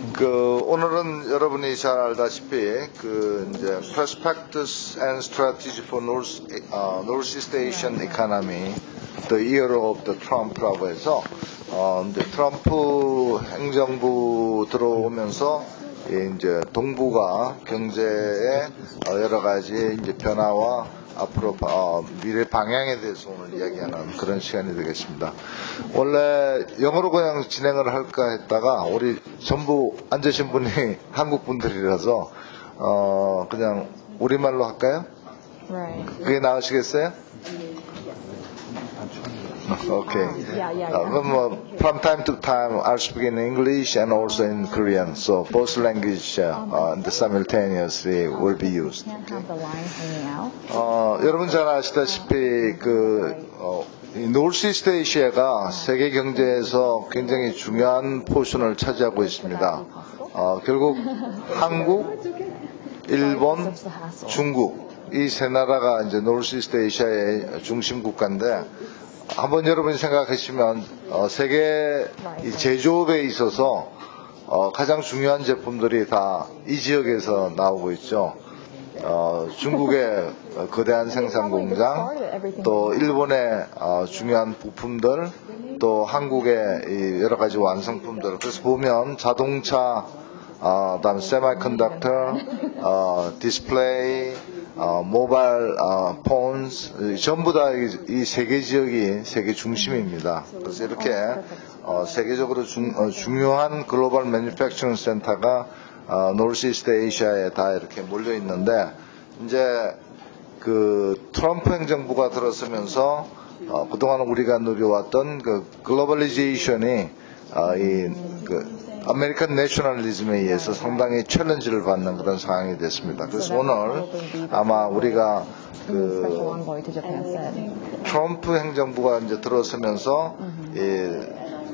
오늘은 여러분이 잘 알다시피 이제 Perspectives and Strategy for Northeast Asian Economy, The Year of the Trump라고 해서 이제 트럼프 행정부 들어오면서 이제 동북아 경제의 여러 가지 이제 변화와 앞으로 미래 방향에 대해서 오늘 이야기하는 그런 시간이 되겠습니다. 원래 영어로 그냥 진행을 할까 했다가 우리 전부 앉으신 분이 한국 분들이라서 그냥 우리말로 할까요? 그게 나으시겠어요? Okay. From time to time, I'll speak in English and also in Korean. So both language simultaneously will be used. 여러분 잘 아시다시피 노스이스트 에이시아가 세계 경제에서 굉장히 중요한 포션을 차지하고 있습니다. 결국 한국, 일본, 중국 이 세 나라가 이제 노스이스트 에이시아의 중심 국가인데. 한번 여러분이 생각하시면 세계 제조업에 있어서 가장 중요한 제품들이 다 이 지역에서 나오고 있죠. 중국의 거대한 생산 공장, 또 일본의 중요한 부품들, 또 한국의 여러 가지 완성품들. 그래서 보면 자동차, 그다음에 세미컨덕터, 디스플레이, 모바일 폰스 전부 다 이 세계 지역이 세계 중심입니다. 그래서 이렇게 세계적으로 중요한 글로벌 매니팩처링 센터가 노스이스트 에이시아에 다 이렇게 몰려 있는데 이제 트럼프 행정부가 들어서면서 그동안 우리가 누려왔던 글로벌리제이션이 아메리칸 내셔널리즘에 의해서 상당히 챌린지를 받는 그런 상황이 됐습니다. 그래서 오늘 아마 우리가 트럼프 행정부가 이제 들어서면서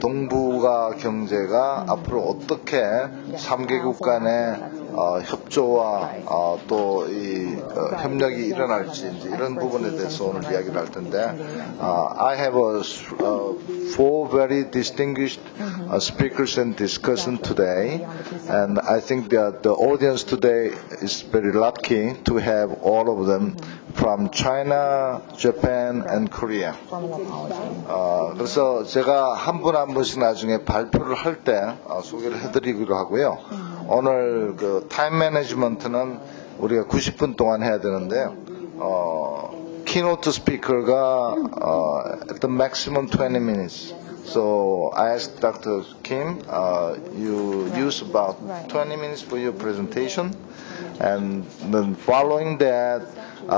동북아 경제가 앞으로 어떻게 3개국 간의 협조와 또 협력이 일어날지 이제 이런 부분에 대해서 오늘 이야기를 할 텐데 I have four very distinguished speakers and discussion today, and I think that the audience today is very lucky to have all of them from China, Japan, and Korea. 그래서 제가 한 분 한 분씩 나중에 발표를 할 때 소개를 해드리기로 하고요. 오늘 타임 매니지먼트는 우리가 90분 동안 해야 되는데요. 키노트 스피커가 at the maximum 20 minutes. So I asked Dr. Kim, you use about 20 minutes for your presentation, and then following that,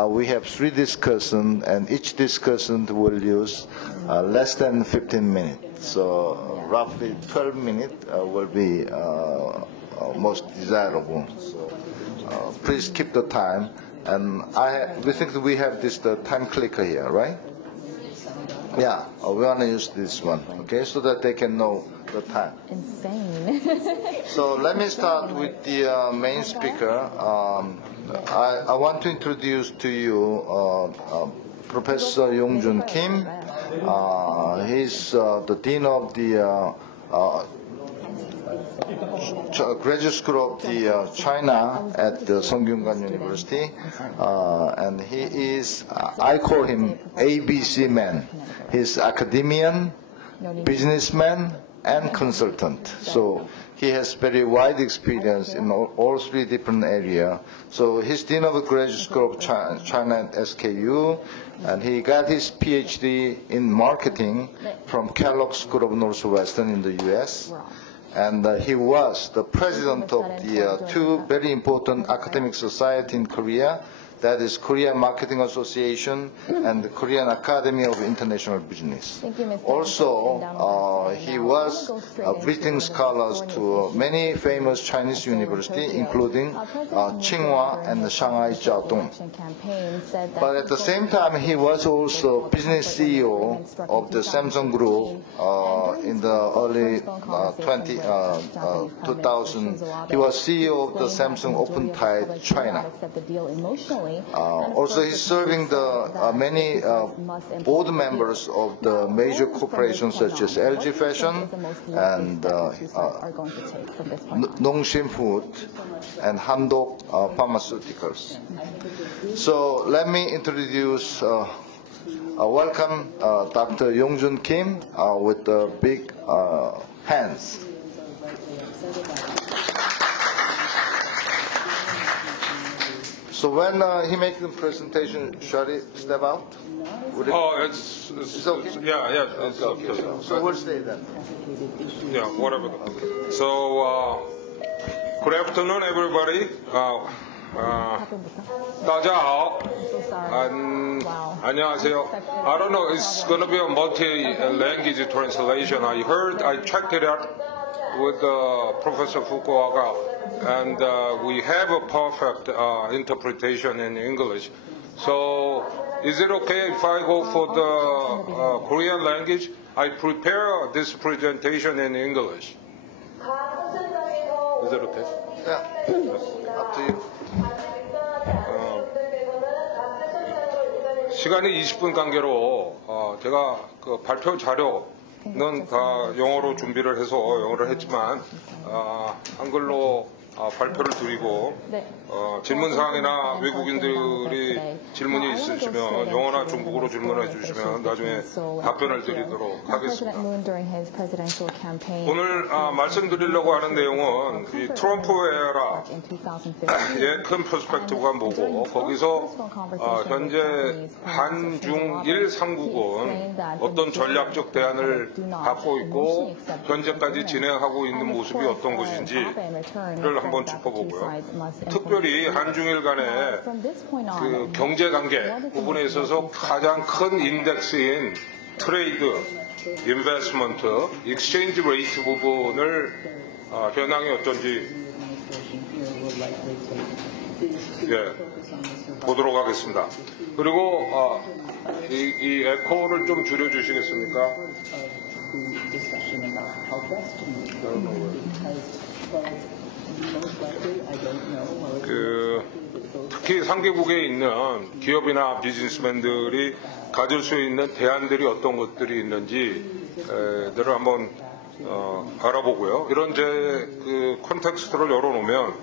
we have 3 discussions, and each discussion will use less than 15 minutes. So roughly 12 minutes will be most desirable. So please keep the time. And we think that we have this time clicker here, right? Yeah, we want to use this one, okay, so that they can know the time. Insane. So let me start with the main speaker. I want to introduce to you Professor Yongjun Kim. He's the Dean of the Graduate School of the China at the Sungkyunkwan University, and he is, I call him ABC man. He's academician, businessman, and consultant. So he has very wide experience in all 3 different areas. So he's Dean of the Graduate School of China at SKU, and he got his PhD in marketing from Kellogg School of Northwestern in the U.S., and he was the president of the 2 very important academic societies in Korea, that is Korean Marketing Association and the Korean Academy of International Business. Also, he was visiting scholars to many famous Chinese universities, including Tsinghua and the Shanghai Jiaotong. But at the same time, he was also business CEO of the Samsung Group in the early 2000. He was CEO of the Samsung Open Tide China. Also, he's serving the many board members of the major corporations such as LG Fashion and Nongshim Food and Handok Pharmaceuticals. So let me introduce, welcome Dr. Yongjun Kim with the big hands. So when he makes the presentation, shall he step out? It's okay? Yeah, it's Okay. So we'll stay then. Yeah, whatever. So, good afternoon, everybody. 大家好. 안녕하세요. I don't know, it's going to be a multi-language translation. I checked it out with Professor Fukuoka, and we have a perfect interpretation in English. So, is it okay if I go for the Korean language? I prepare this presentation in English. Is it okay? Yeah, up to you. 시간이 20분 관계로 제가 그 발표 자료는 다 영어로 준비를 해서 영어를 했지만 한글로 발표를 드리고 질문사항이나 외국인들이 질문이 있으시면 영어나 중국어로 질문해 주시면 나중에 답변을 드리도록 하겠습니다. 오늘 말씀드리려고 하는 내용은 이 트럼프 에라의 큰 퍼스펙티브가 뭐고 거기서 현재 한중일 상국은 어떤 전략적 대안을 갖고 있고 현재까지 진행하고 있는 모습이 어떤 것인지를 한번 짚어보고요. 특별히 한중일 간의 그 경제관계 부분에 있어서 가장 큰 인덱스인 트레이드, 인베스트먼트, 익스체인지 레이트 부분을 현황이 어떤지 보도록 하겠습니다. 그리고 이 에코를 좀 줄여주시겠습니까? 특히 상계국에 있는 기업이나 비즈니스맨들이 가질 수 있는 대안들이 어떤 것들이 있는지를 한번 알아보고요. 이런 그 콘텍스트를 열어놓으면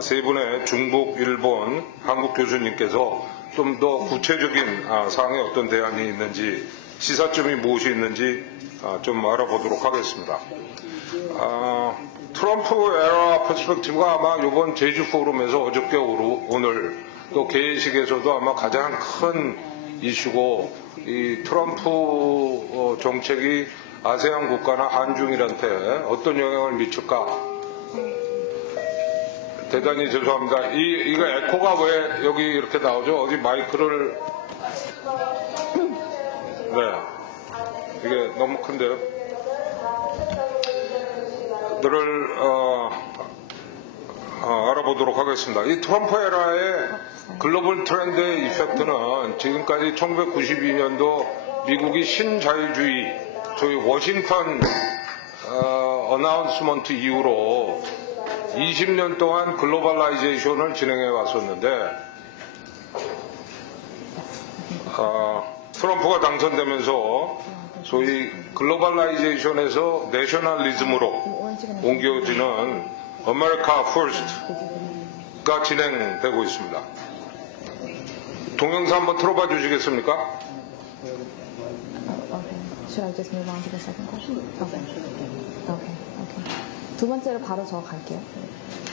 세 분의 중국, 일본, 한국 교수님께서 좀 더 구체적인 사항에 어떤 대안이 있는지 시사점이 무엇이 있는지 좀 알아보도록 하겠습니다. 트럼프 에라 퍼스펙티브가 아마 이번 제주 포럼에서 어저께 오늘 또 개회식에서도 아마 가장 큰 이슈고 이 트럼프 정책이 아세안 국가나 한중일한테 어떤 영향을 미칠까? 대단히 죄송합니다. 이거 에코가 왜 여기 이렇게 나오죠? 어디 마이크를 이게 너무 큰데요. 들을 알아보도록 하겠습니다. 이 트럼프 에라의 글로벌 트렌드의 이펙트는 지금까지 1992년도 미국이 신자유주의 소위 워싱턴 어나운스먼트 이후로 20년 동안 글로벌라이제이션을 진행해 왔었는데 트럼프가 당선되면서 소위 글로벌라이제이션에서 내셔널리즘으로 옮겨지는 아메리카 퍼스트가 진행되고 있습니다. 동영상 한번 틀어봐 주시겠습니까? Should I just move on to the second question? Okay. 두 번째로 바로 저 갈게요.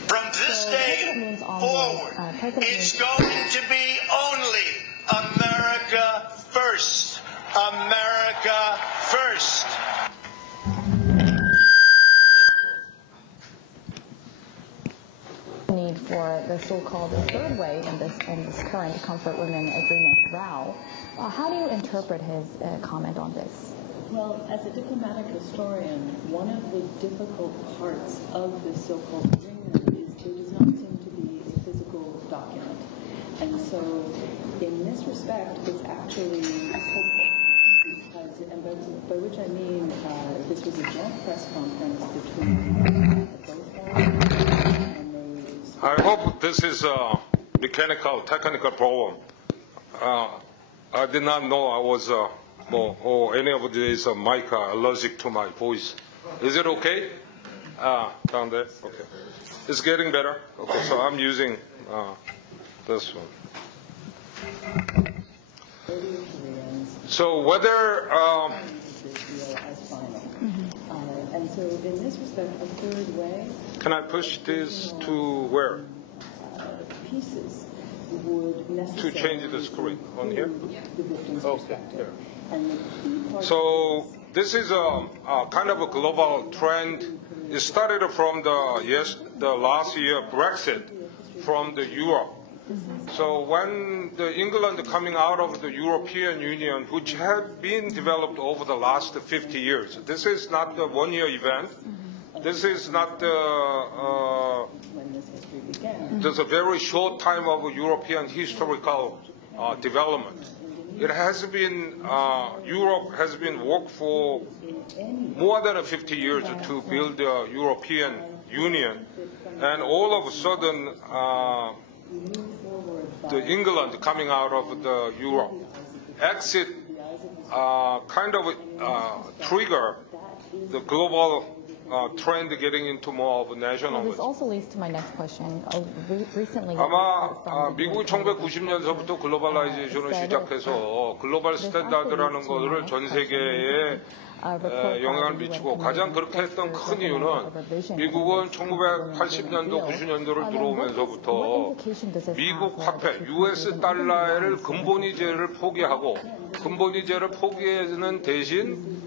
From this day forward, it's going to be only America first. America first. Need for the so-called third way in this current comfort women agreement row. How do you interpret his comment on this? Well, as a diplomatic historian, one of the difficult parts of this so-called agreement is it does not seem to be a physical document. And so, in this respect, it's actually hopeful. And by which I mean, this was a joint press conference between both parties, and they... I hope this is mechanical, technical problem. I did not know I was or any of these mic allergic to my voice. Is it okay? Down there? Okay. It's getting better. Okay, so I'm using this one. So whether and so in this respect, a third way. Can I push this to where? Pieces would necessarily To change the screen on here? The victim's perspective. And the key part So this is a kind of a global trend. It started from the last year Brexit from the Europe. So when the England coming out of the European Union, which had been developed over the last 50 years, this is not the one-year event. This is not when this history began. just a very short time of European historical development. It has been, Europe has been worked for more than 50 years to build the European Union. And all of a sudden, the England coming out of the Europe exit kind of trigger the global trend getting into more of a Well, nationalism. this also leads to my next question. Recently, 아마 미국이 1990년서부터 글로벌라이제이션을 시작해서 글로벌 스탠다드라는 것을 전 세계에 영향을 미치고 가장 그렇게 했던 큰 이유는 미국은 1980년도, 90년도를 들어오면서부터 미국 화폐, US 달러를 근본위제를 포기하고 근본위제를 포기하는 대신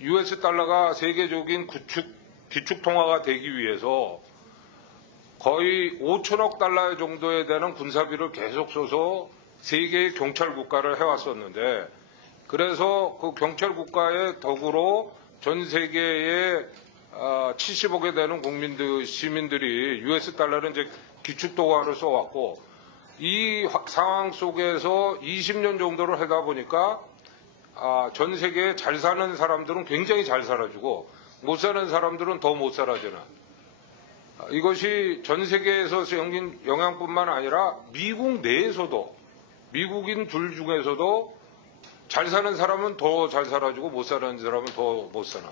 US 달러가 세계적인 기축 통화가 되기 위해서 거의 5천억 달러 정도에 되는 군사비를 계속 써서 세계의 경찰 국가를 해왔었는데 그래서 그 경찰 국가의 덕으로 전 세계의 70억에 되는 시민들이 US 달러를 이제 기축 통화로 써왔고 이 상황 속에서 20년 정도를 하다 보니까 전 세계에 잘 사는 사람들은 굉장히 잘 살아주고 못 사는 사람들은 더 못 살아지는 이것이 전 세계에서 생긴 영향뿐만 아니라 미국 내에서도 미국인들 중에서도 잘 사는 사람은 더 잘 살아주고 못 사는 사람은 더 못 사는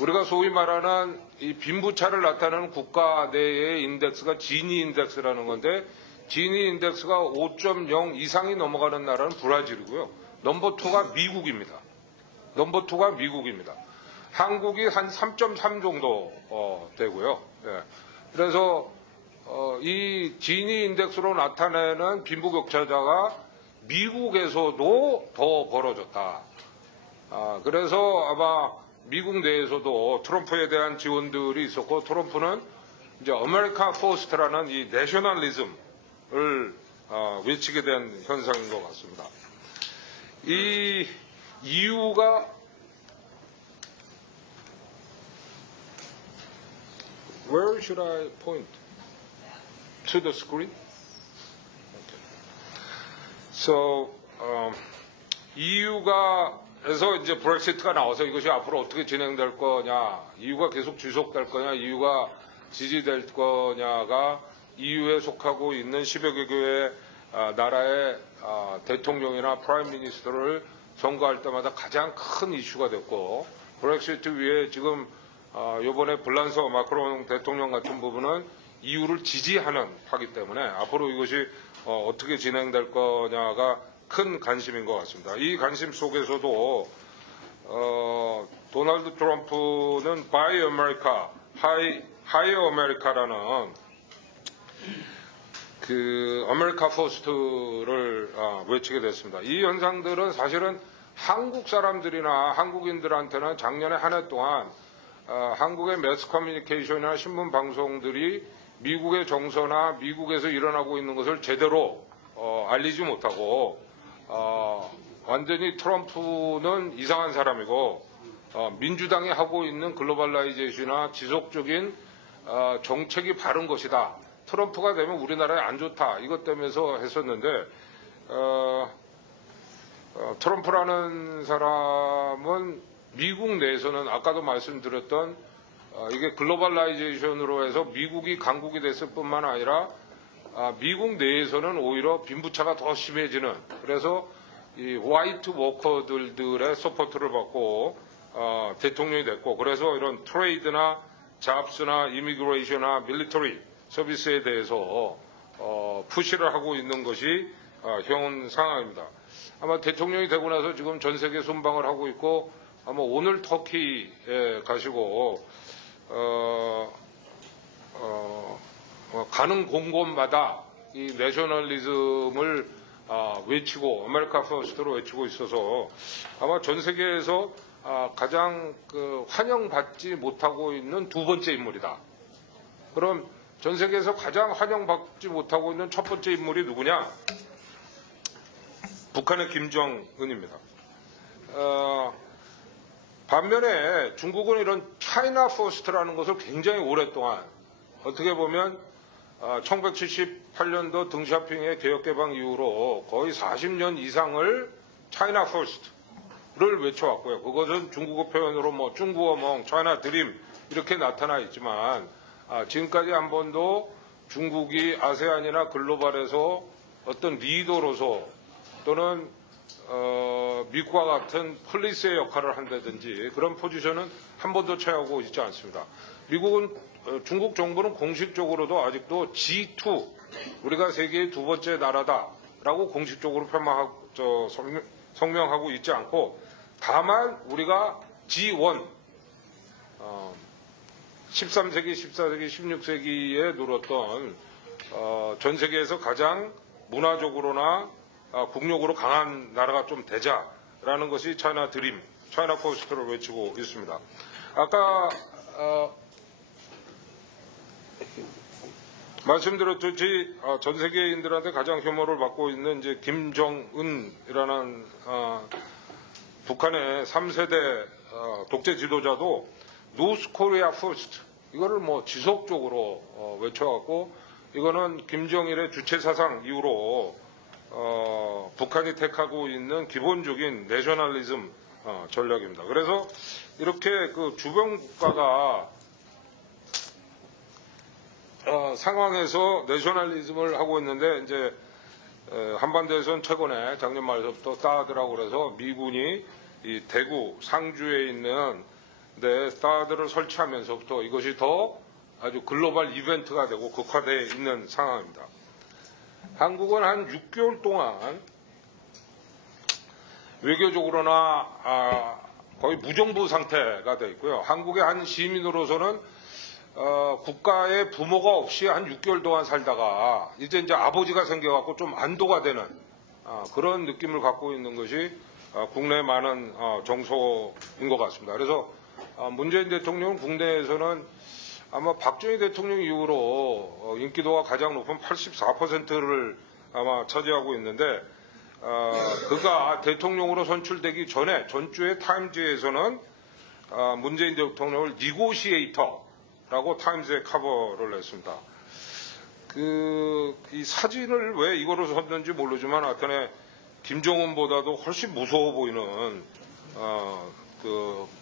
우리가 소위 말하는 이 빈부차를 나타내는 국가 내의 인덱스가 지니 인덱스라는 건데 지니 인덱스가 5.0 이상이 넘어가는 나라는 브라질이고요. 넘버 2가 미국입니다. 넘버 2가 미국입니다. 한국이 한 3.3 정도 되고요. 예. 그래서 이 지니 인덱스로 나타내는 빈부격차가 미국에서도 더 벌어졌다. 그래서 아마 미국 내에서도 트럼프에 대한 지원들이 있었고 트럼프는 이제 아메리카 포스트라는 이 내셔널리즘을 외치게 된 현상인 것 같습니다. 이 이유가 Where should I point? To the screen? Okay. So, EU가에서 이제 브렉시트가 나와서 이것이 앞으로 어떻게 진행될 거냐, EU가 계속 지속될 거냐, EU가 지지될 거냐가 EU에 속하고 있는 10여 개의 나라의 대통령이나 프라임 미니스터를 선거할 때마다 가장 큰 이슈가 됐고, 브렉시트 위에 지금 이번에 블란서 마크롱 대통령 같은 부분은 EU를 지지하는 파기 때문에 앞으로 이것이 어떻게 진행될 거냐가 큰 관심인 것 같습니다. 이 관심 속에서도 도널드 트럼프는 Buy America, Hire America라는 그 아메리카 포스트를 외치게 됐습니다. 이 현상들은 사실은 한국 사람들이나 한국인들한테는 작년에 한 해 동안 한국의 매스 커뮤니케이션이나 신문 방송들이 미국의 정서나 미국에서 일어나고 있는 것을 제대로 알리지 못하고 완전히 트럼프는 이상한 사람이고 민주당이 하고 있는 글로벌라이제이션이나 지속적인 정책이 바른 것이다. 트럼프가 되면 우리나라에 안 좋다. 이것 때문에서 했었는데 트럼프라는 사람은 미국 내에서는 아까도 말씀드렸던 이게 글로벌라이제이션으로 해서 미국이 강국이 됐을 뿐만 아니라 미국 내에서는 오히려 빈부차가 더 심해지는, 그래서 이 화이트 워커들의 서포트를 받고 대통령이 됐고, 그래서 이런 트레이드나 잡스나 이미그레이션이나 밀리터리 서비스에 대해서 푸시를 하고 있는 것이 현 상황입니다. 아마 대통령이 되고 나서 지금 전 세계 순방을 하고 있고, 아마 오늘 터키에 가시고 가는 곳곳마다 이 내셔널리즘을 외치고 아메리카 퍼스트로 외치고 있어서 아마 전 세계에서 가장 환영받지 못하고 있는 두 번째 인물이다. 그럼 전 세계에서 가장 환영받지 못하고 있는 첫 번째 인물이 누구냐? 북한의 김정은입니다. 반면에 중국은 이런 차이나 퍼스트라는 것을 굉장히 오랫동안, 어떻게 보면 1978년도 덩샤오핑의 개혁개방 이후로 거의 40년 이상을 차이나 퍼스트를 외쳐왔고요. 그것은 중국어 표현으로 뭐 중국어몽, 차이나 드림 이렇게 나타나 있지만 지금까지 한 번도 중국이 아세안이나 글로벌에서 어떤 리더로서 또는 미국과 같은 폴리스의 역할을 한다든지 그런 포지션은 한 번도 취하고 있지 않습니다. 미국은 중국 정부는 공식적으로도 아직도 G2, 우리가 세계의 두 번째 나라다라고 공식적으로 성명하고 있지 않고, 다만 우리가 G1, 13세기, 14세기, 16세기에 누렸던 전 세계에서 가장 문화적으로나 국력으로 강한 나라가 좀 되자라는 것이 차이나 드림, 차이나 포스트를 외치고 있습니다. 아까 말씀드렸듯이 전 세계인들한테 가장 혐오를 받고 있는 이제 김정은이라는 북한의 3세대 독재 지도자도 노스 코리아 퍼스트 이거를 뭐 지속적으로 외쳐갖고, 이거는 김정일의 주체 사상 이후로 북한이 택하고 있는 기본적인 내셔널리즘 전략입니다. 그래서 이렇게 그 주변 국가가 상황에서 내셔널리즘을 하고 있는데, 이제 한반도에서는 최근에 작년 말부터 사드라고 그래서 미군이 이 대구 상주에 있는 데 사드를 설치하면서부터 이것이 더 아주 글로벌 이벤트가 되고 극화되어 있는 상황입니다. 한국은 한 6개월 동안 외교적으로나 거의 무정부 상태가 되어 있고요. 한국의 한 시민으로서는 국가의 부모가 없이 한 6개월 동안 살다가 이제 아버지가 생겨갖고 좀 안도가 되는 그런 느낌을 갖고 있는 것이 국내 많은 정서인 것 같습니다. 그래서 문재인 대통령은 국내에서는 아마 박정희 대통령 이후로 인기도가 가장 높은 84%를 아마 차지하고 있는데, 그가 대통령으로 선출되기 전에 전주의 타임즈에서는 문재인 대통령을 니고시에이터라고 타임즈에 커버를 했습니다. 이 사진을 왜 이거로 썼는지 모르지만 하여튼에 김정은보다도 훨씬 무서워 보이는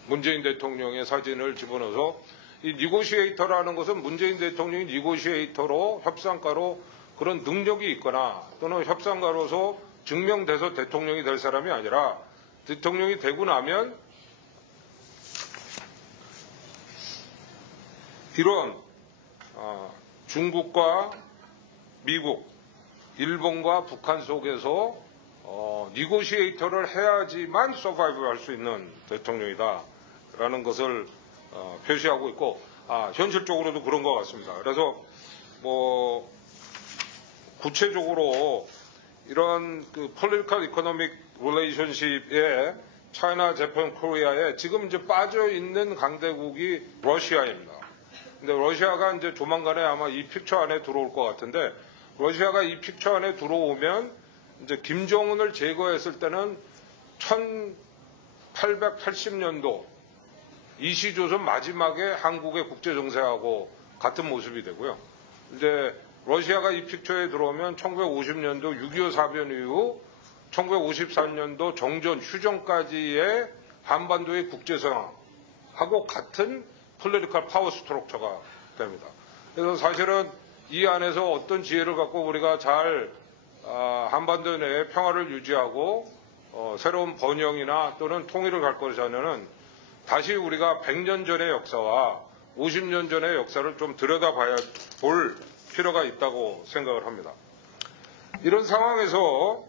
문재인 대통령의 사진을 집어넣어서, 이 니고시에이터라는 것은 문재인 대통령이 니고시에이터로 협상가로 그런 능력이 있거나 또는 협상가로서 증명돼서 대통령이 될 사람이 아니라, 대통령이 되고 나면 이런 중국과 미국, 일본과 북한 속에서 니고시에이터를 해야지만 서바이브를 할 수 있는 대통령이다라는 것을 표시하고 있고, 현실적으로도 그런 것 같습니다. 그래서 뭐 구체적으로 이런 political economic relationship에 차이나, 재팬, 코리아에 지금 이제 빠져 있는 강대국이 러시아입니다. 근데 러시아가 이제 조만간에 아마 이 픽처 안에 들어올 것 같은데, 러시아가 이 픽처 안에 들어오면 이제 김정은을 제거했을 때는 1880년도 이시조선 마지막에 한국의 국제정세하고 같은 모습이 되고요. 이제 러시아가 이 픽처에 들어오면 1950년도 6.25 사변 이후 1954년도 정전 휴전까지의 한반도의 국제상황하고 같은 폴리티컬 파워 스트럭처가 됩니다. 그래서 사실은 이 안에서 어떤 지혜를 갖고 우리가 잘 한반도 내에 평화를 유지하고 새로운 번영이나 또는 통일을 갈 것이냐는 다시 우리가 100년 전의 역사와 50년 전의 역사를 좀 들여다봐야 볼 필요가 있다고 생각을 합니다. 이런 상황에서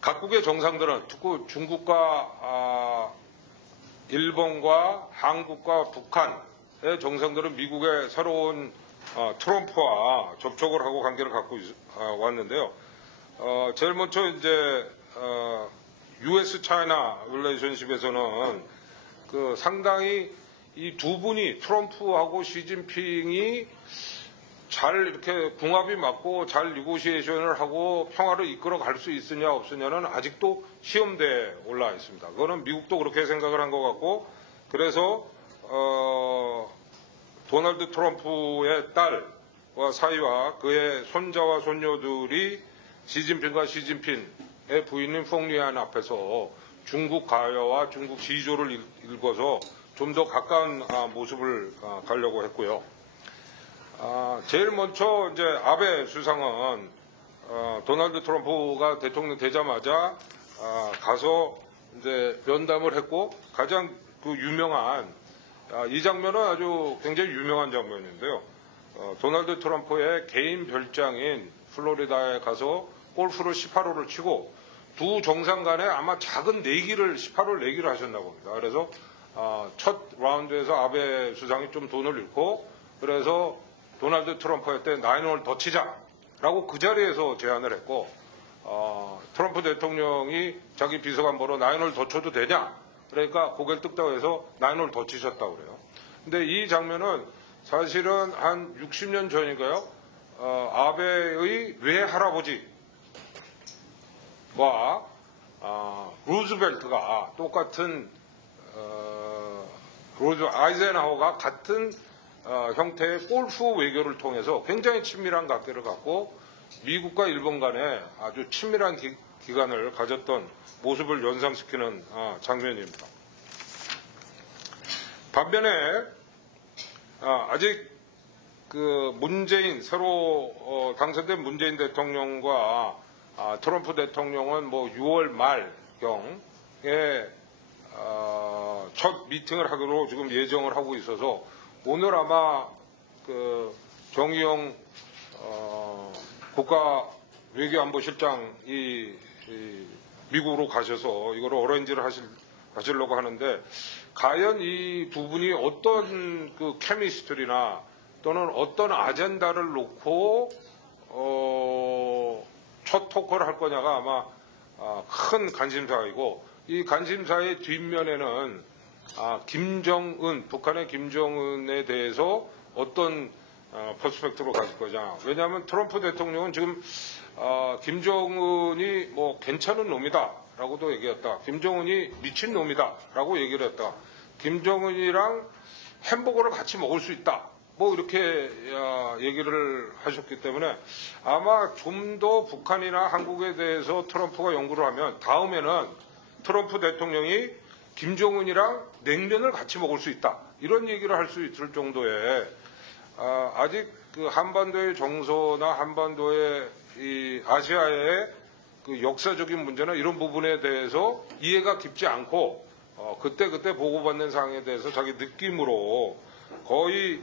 각국의 정상들은 특히 중국과 일본과 한국과 북한의 정상들은 미국의 새로운 트럼프와 접촉을 하고 관계를 갖고 왔는데요. 제일 먼저 이제 US-China 릴레이션십에서는 상당히 이 두 분이 트럼프하고 시진핑이 잘 이렇게 궁합이 맞고 잘 니고시에이션을 하고 평화를 이끌어 갈 수 있으냐 없으냐는 아직도 시험대에 올라 있습니다. 그거는 미국도 그렇게 생각을 한 것 같고, 그래서 도널드 트럼프의 딸과 사이와 그의 손자와 손녀들이 시진핑과 시진핑의 부인인 펑리안 앞에서 중국 가여와 중국 지조를 읽어서 좀 더 가까운 모습을 가려고 했고요. 제일 먼저 이제 아베 수상은 도널드 트럼프가 대통령 되자마자 가서 이제 면담을 했고, 가장 유명한 이 장면은 아주 굉장히 유명한 장면인데요. 도널드 트럼프의 개인 별장인 플로리다에 가서 골프를 18홀을 치고 두 정상 간에 아마 작은 내기를 18홀 내기를 하셨나 봅니다. 그래서 첫 라운드에서 아베 수상이 좀 돈을 잃고, 그래서 도널드 트럼프한테 9홀 더 치자라고 그 자리에서 제안을 했고, 트럼프 대통령이 자기 비서관 보러 9홀 더 쳐도 되냐? 그러니까 고개를 뜯다고 해서 9홀 더 치셨다고 그래요. 근데 이 장면은 사실은 한 60년 전인가요? 아베의 외할아버지와 루즈벨트가 똑같은 아이젠하워가 같은 형태의 골프 외교를 통해서 굉장히 친밀한 관계를 갖고 미국과 일본 간에 아주 친밀한 기간을 가졌던 모습을 연상시키는 장면입니다. 반면에 아직 새로 당선된 문재인 대통령과 트럼프 대통령은 6월 말경에 첫 미팅을 하기로 지금 예정을 하고 있어서 오늘 아마 정의용 국가 외교안보실장이 미국으로 가셔서 이걸 어레인지를 하시려고 하는데, 과연 이 두 분이 어떤 케미스트리나 또는 어떤 아젠다를 놓고 첫 토크를 할 거냐가 아마 큰 관심사이고, 이 관심사의 뒷면에는 북한의 김정은에 대해서 어떤 퍼스펙트로 가질 거냐. 왜냐하면 트럼프 대통령은 지금 김정은이 괜찮은 놈이다라고도 얘기했다. 김정은이 미친 놈이다라고 얘기를 했다. 김정은이랑 햄버거를 같이 먹을 수 있다. 이렇게 얘기를 하셨기 때문에 아마 좀 더 북한이나 한국에 대해서 트럼프가 연구를 하면 다음에는 트럼프 대통령이 김정은이랑 냉면을 같이 먹을 수 있다. 이런 얘기를 할 수 있을 정도의 아직 한반도의 정서나 한반도의 이 아시아의 역사적인 문제나 이런 부분에 대해서 이해가 깊지 않고 그때 보고받는 사항에 대해서 자기 느낌으로 거의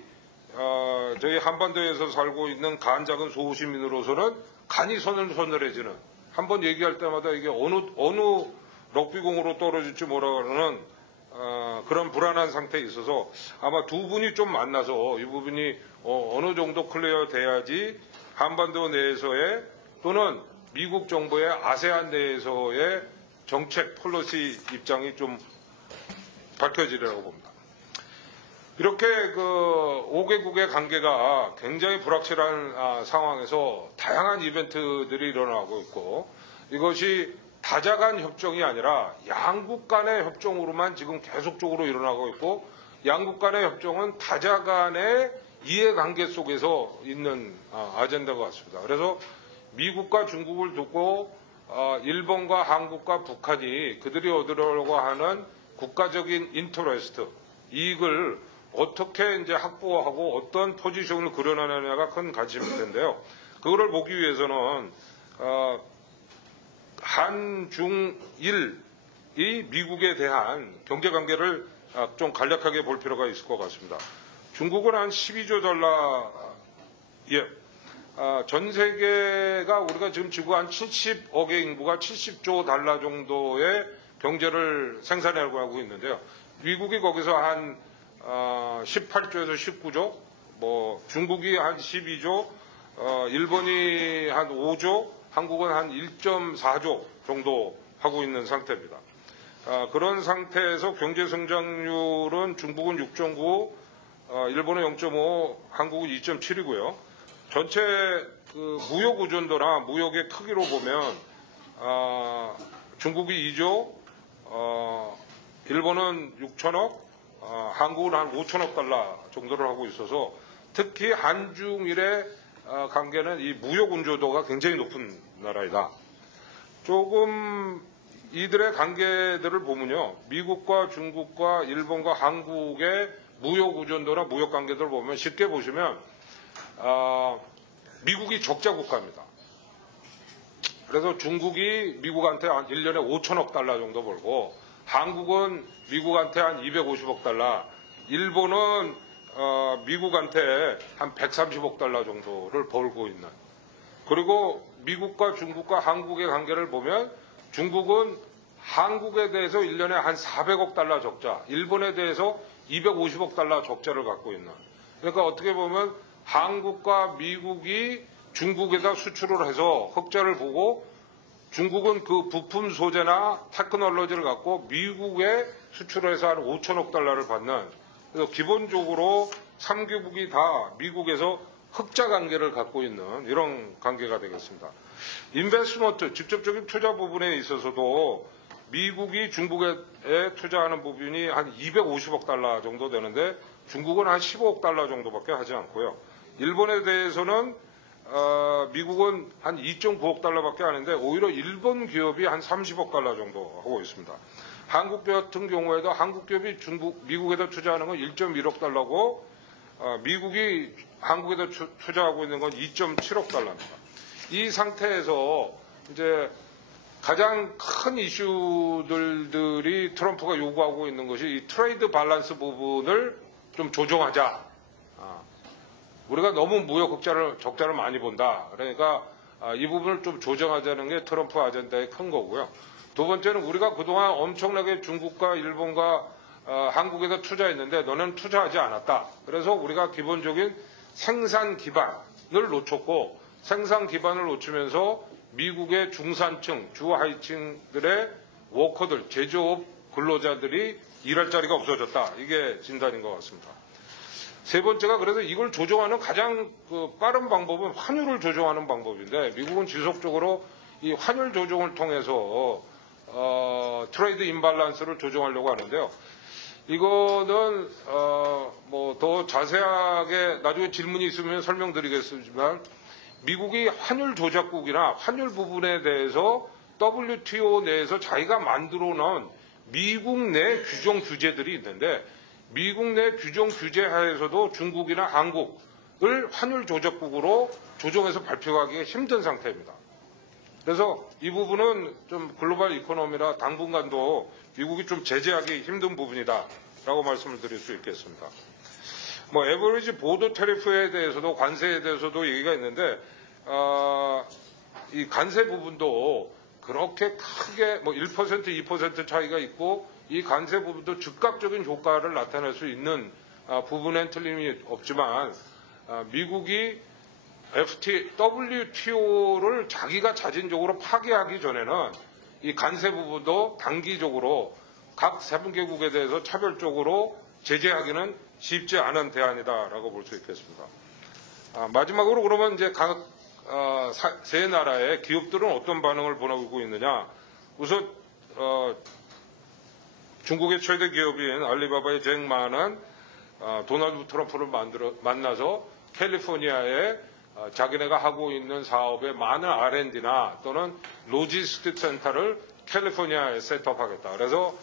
저희 한반도에서 살고 있는 간작은 소시민으로서는 간이 서늘서늘해지는, 한번 얘기할 때마다 이게 어느 럭비공으로 떨어질지 모르는 그런 불안한 상태에 있어서 아마 두 분이 좀 만나서 이 부분이 어느 정도 클리어 돼야지 한반도 내에서의 또는 미국 정부의 아세안 내에서의 정책 폴리시 입장이 좀 밝혀지리라고 봅니다. 이렇게 5개국의 관계가 굉장히 불확실한 상황에서 다양한 이벤트들이 일어나고 있고, 이것이 다자간 협정이 아니라 양국 간의 협정으로만 지금 계속적으로 일어나고 있고, 양국 간의 협정은 다자 간의 이해관계 속에서 있는 아젠다가 같습니다. 그래서 미국과 중국을 두고 일본과 한국과 북한이 그들이 얻으려고 하는 국가적인 인터레스트, 이익을 어떻게 이제 확보하고 어떤 포지션을 그려나가느냐가 큰 관심일 텐데요. 그거를 보기 위해서는 한중일이 미국에 대한 경제관계를 좀 간략하게 볼 필요가 있을 것 같습니다. 중국은 한 12조 달러, 전 세계가 우리가 지금 지구 한 70억의 인구가 70조 달러 정도의 경제를 생산하고 하고 있는데요. 미국이 거기서 한 18조에서 19조, 뭐 중국이 한 12조, 일본이 한 5조, 한국은 한 1.4조 정도 하고 있는 상태입니다. 그런 상태에서 경제 성장률은 중국은 6.9, 일본은 0.5, 한국은 2.7이고요. 전체 그 무역 의존도나 무역의 크기로 보면 중국이 2조, 일본은 6천억, 한국은 한 5천억 달러 정도를 하고 있어서 특히 한중일의 관계는 이 무역 의존도가 굉장히 높은 나라이다. 조금 이들의 관계들을 보면요, 미국과 중국과 일본과 한국의 무역 의존도나 무역 관계들을 보면 쉽게 보시면 미국이 적자 국가입니다. 그래서 중국이 미국한테 한 1년에 5천억 달러 정도 벌고, 한국은 미국한테 한 250억 달러, 일본은 미국한테 한 130억 달러 정도를 벌고 있는. 그리고 미국과 중국과 한국의 관계를 보면 중국은 한국에 대해서 1년에 한 400억 달러 적자, 일본에 대해서 250억 달러 적자를 갖고 있는. 그러니까 어떻게 보면 한국과 미국이 중국에다 수출을 해서 흑자를 보고, 중국은 그 부품 소재나 테크놀로지를 갖고 미국에 수출을 해서 한 5천억 달러를 받는. 그래서 기본적으로 3개국이 다 미국에서 흑자 관계를 갖고 있는 이런 관계가 되겠습니다. 인베스트먼트, 직접적인 투자 부분에 있어서도 미국이 중국에 투자하는 부분이 한 250억 달러 정도 되는데 중국은 한 15억 달러 정도밖에 하지 않고요. 일본에 대해서는 미국은 한 2.9억 달러밖에 안 하는데 오히려 일본 기업이 한 30억 달러 정도 하고 있습니다. 한국 같은 경우에도 한국 기업이 미국에다 투자하는 건 1.1억 달러고 미국이 한국에다 투자하고 있는 건 2.7억 달러입니다. 이 상태에서 이제 가장 큰 이슈들이 트럼프가 요구하고 있는 것이 이 트레이드 밸런스 부분을 좀 조정하자. 우리가 너무 무역 적자를 많이 본다. 그러니까 이 부분을 좀 조정하자는 게 트럼프 아젠다의 큰 거고요. 두 번째는 우리가 그동안 엄청나게 중국과 일본과 한국에서 투자했는데 너는 투자하지 않았다. 그래서 우리가 기본적인 생산 기반을 놓쳤고, 생산 기반을 놓치면서 미국의 중산층, 주하위층들의 워커들, 제조업 근로자들이 일할 자리가 없어졌다. 이게 진단인 것 같습니다. 세 번째가 그래서 이걸 조정하는 가장 빠른 방법은 환율을 조정하는 방법인데, 미국은 지속적으로 이 환율 조정을 통해서 트레이드 임밸런스를 조정하려고 하는데요. 이거는 뭐 더 자세하게 나중에 질문이 있으면 설명드리겠지만, 미국이 환율 조작국이나 환율 부분에 대해서 WTO 내에서 자기가 만들어 놓은 미국 내 규정 규제들이 있는데, 미국 내 규정 규제 하에서도 중국이나 한국을 환율 조작국으로 조정해서 발표하기가 힘든 상태입니다. 그래서 이 부분은 좀 글로벌 이코노미라 당분간도 미국이 좀 제재하기 힘든 부분이다 라고 말씀을 드릴 수 있겠습니다. 뭐 에버리지 보더 테리프에 대해서도 관세에 대해서도 얘기가 있는데 이 관세 부분도 그렇게 크게 뭐 1% 2% 차이가 있고, 이 관세 부분도 즉각적인 효과를 나타낼 수 있는 부분엔 틀림이 없지만, 미국이 WTO를 자기가 자진적으로 파기하기 전에는 이 관세 부분도 단기적으로 각 3개국에 대해서 차별적으로 제재하기는 쉽지 않은 대안이다라고 볼 수 있겠습니다. 마지막으로 그러면 이제 각 세 나라의 기업들은 어떤 반응을 보내고 있느냐. 우선 중국의 최대 기업인 알리바바의 잭마는 도널드 트럼프를 만나서 캘리포니아에 자기네가 하고 있는 사업에 많은 R&D나 또는 로지스틱 센터를 캘리포니아에 셋업하겠다. 그래서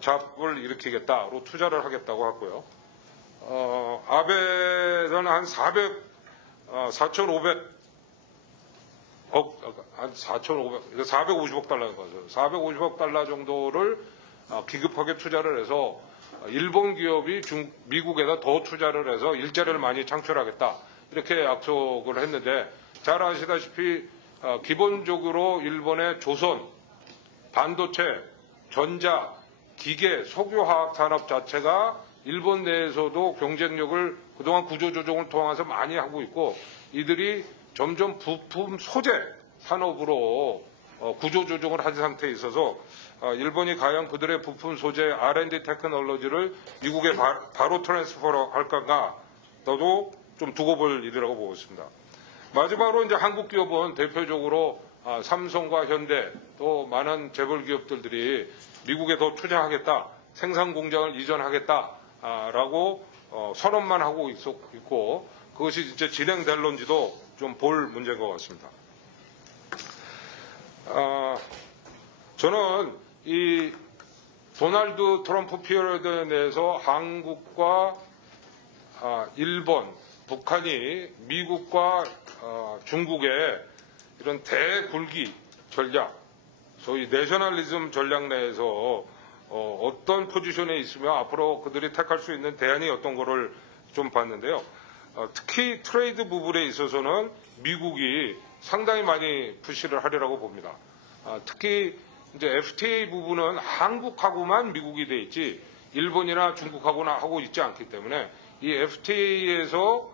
잡을 일으키겠다로 투자를 하겠다고 하고요. 아베는 한 4,500억, 한 450억 달러인 거죠. 450억 달러 정도를 기급하게 투자를 해서 일본 기업이 미국에다 더 투자를 해서 일자리를 많이 창출하겠다. 이렇게 약속을 했는데 잘 아시다시피 기본적으로 일본의 조선, 반도체, 전자, 기계, 석유화학 산업 자체가 일본 내에서도 경쟁력을 그동안 구조조정을 통해서 많이 하고 있고 이들이 점점 부품 소재 산업으로 구조조정을 한 상태에 있어서 일본이 과연 그들의 부품 소재 R&D 테크놀로지를 미국에 바로 트랜스퍼 할 건가 너도 좀 두고 볼 일이라고 보고 있습니다. 마지막으로 이제 한국 기업은 대표적으로 삼성과 현대 또 많은 재벌 기업들이 미국에 더 투자하겠다, 생산 공장을 이전하겠다라고 선언만 하고 있고 그것이 이제 진행될런지도 좀 볼 문제인 것 같습니다. 저는 이 도널드 트럼프 피리어드에 대해서 한국과 일본, 북한이 미국과 중국의 이런 대굴기 전략, 소위 내셔널리즘 전략 내에서 어떤 포지션에 있으며 앞으로 그들이 택할 수 있는 대안이 어떤 거를 좀 봤는데요. 특히 트레이드 부분에 있어서는 미국이 상당히 많이 푸시를 하리라고 봅니다. 특히 이제 FTA 부분은 한국하고만 미국이 돼 있지 일본이나 중국하고는 하고 있지 않기 때문에 이 FTA에서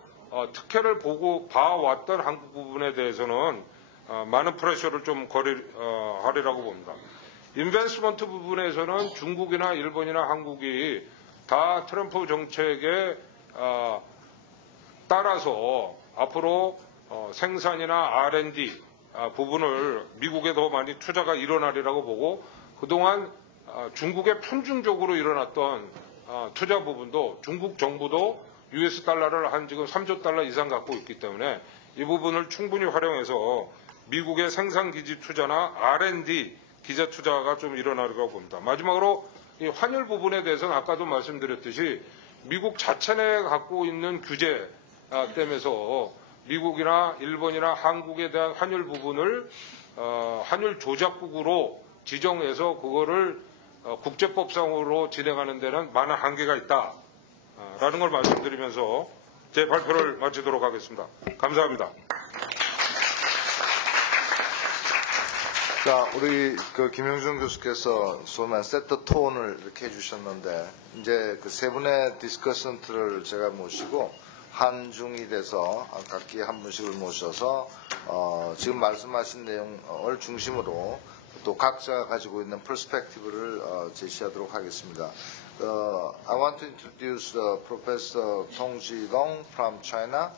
특혜를 보고 봐왔던 한국 부분에 대해서는 많은 프레셔를 좀 하리라고 봅니다. 인베스트먼트 부분에서는 중국이나 일본이나 한국이 다 트럼프 정책에 따라서 앞으로 생산이나 R&D 부분을 미국에 더 많이 투자가 일어나리라고 보고 그동안 중국에 편중적으로 일어났던 투자 부분도 중국 정부도 US 달러를 한 지금 3조 달러 이상 갖고 있기 때문에 이 부분을 충분히 활용해서 미국의 생산기지 투자나 R&D 기자 투자가 좀 일어나리라고 봅니다. 마지막으로 이 환율 부분에 대해서는 아까도 말씀드렸듯이 미국 자체 내에 갖고 있는 규제 때문에서 미국이나 일본이나 한국에 대한 환율 부분을 환율 조작국으로 지정해서 그거를 국제법상으로 진행하는 데는 많은 한계가 있다라는 걸 말씀드리면서 제 발표를 마치도록 하겠습니다. 감사합니다. 자, 우리 김영준 교수께서 소만 세터 톤을 이렇게 해주셨는데 이제 그 세 분의 디스커션트를 제가 모시고 한중이 돼서 각기 한 분씩을 모셔서 지금 말씀하신 내용을 중심으로 또 각자 가지고 있는 퍼스펙티브를 제시하도록 하겠습니다. I want to introduce Professor Tong Ji-dong from China.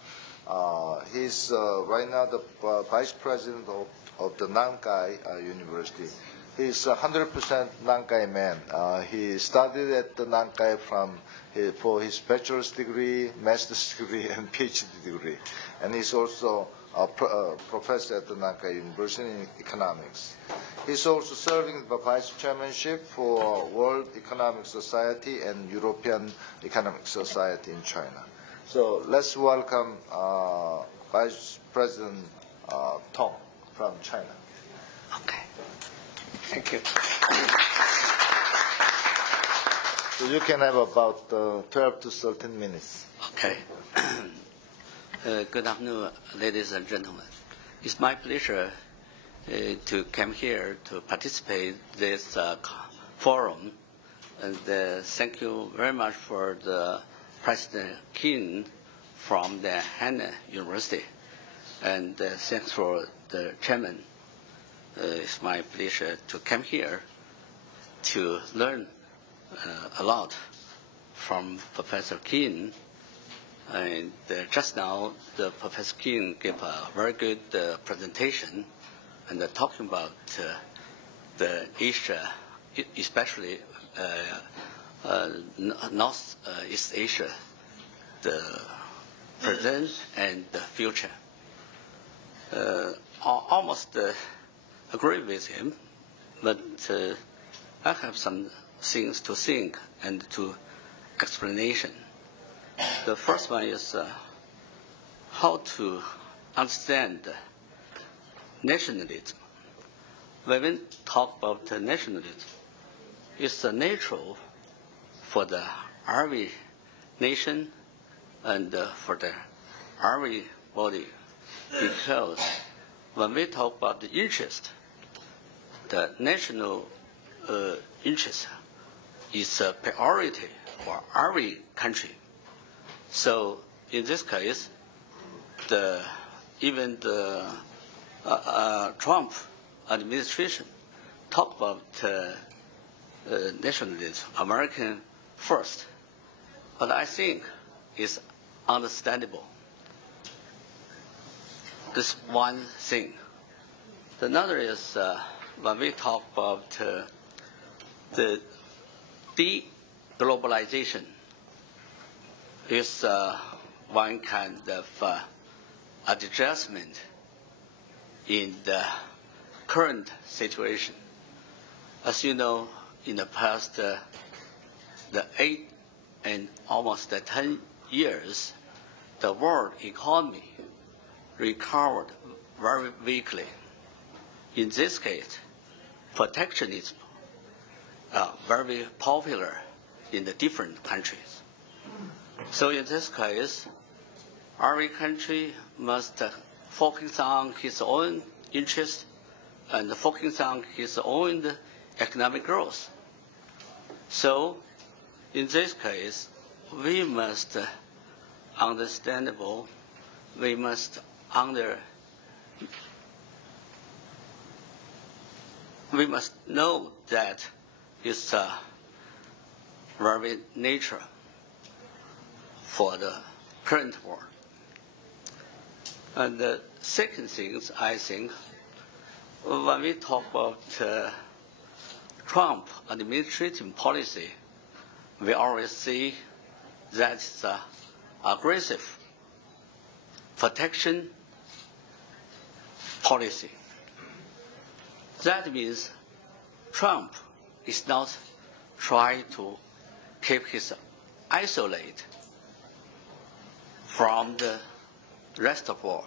He's right now the Vice President of the Nankai University. He's 100% Nankai man. He studied at the Nankai for his bachelor's degree, master's degree, and PhD degree. And he's also a professor at the Nankai University in economics. He's also serving the vice chairmanship for World Economic Society and European Economic Society in China. So let's welcome Vice President Tong from China. Okay. Thank you. So you can have about 12 to 13 minutes. Okay. Good afternoon, ladies and gentlemen. It's my pleasure to come here to participate in this forum. And thank you very much for the President Kim from the Hannah University. And thanks for the chairman. It's my pleasure to come here to learn a lot from Professor Kim. And just now, the Professor Kim gave a very good presentation and talking about the Asia, especially Northeast Asia, the present and the future. Almost agree with him. but I have some things to think and to explanation. The first one is how to understand nationalism. When we talk about nationalism, it's natural for the every nation and for the everybody, because when we talk about the interest, the national interest is a priority for every country. So in this case, even the Trump administration talk about nationalism, American first, but I think it's understandable. This one thing. Another is when we talk about the de-globalization, is one kind of adjustment in the current situation. As you know, in the past the 8 and almost 10 years, the world economy recovered very weakly. In this case, protectionism very popular in the different countries. So in this case, every country must focus on his own interest and focus on his own economic growth. So in this case, we must know that it's very nature for the current world. And the second thing is, I think, when we talk about Trump administration policy, we always see that it's aggressive protection policy. That means Trump is not trying to keep his isolate from the rest of the world.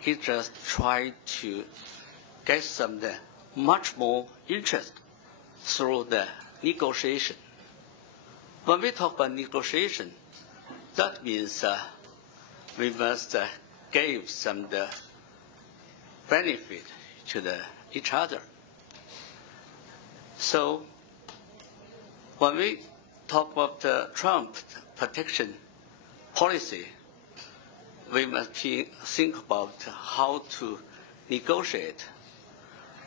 He just tried to get some much more interest through the negotiation. When we talk about negotiation, that means we must give some benefit to each other. So when we talk about the Trump protection policy, we must think about how to negotiate.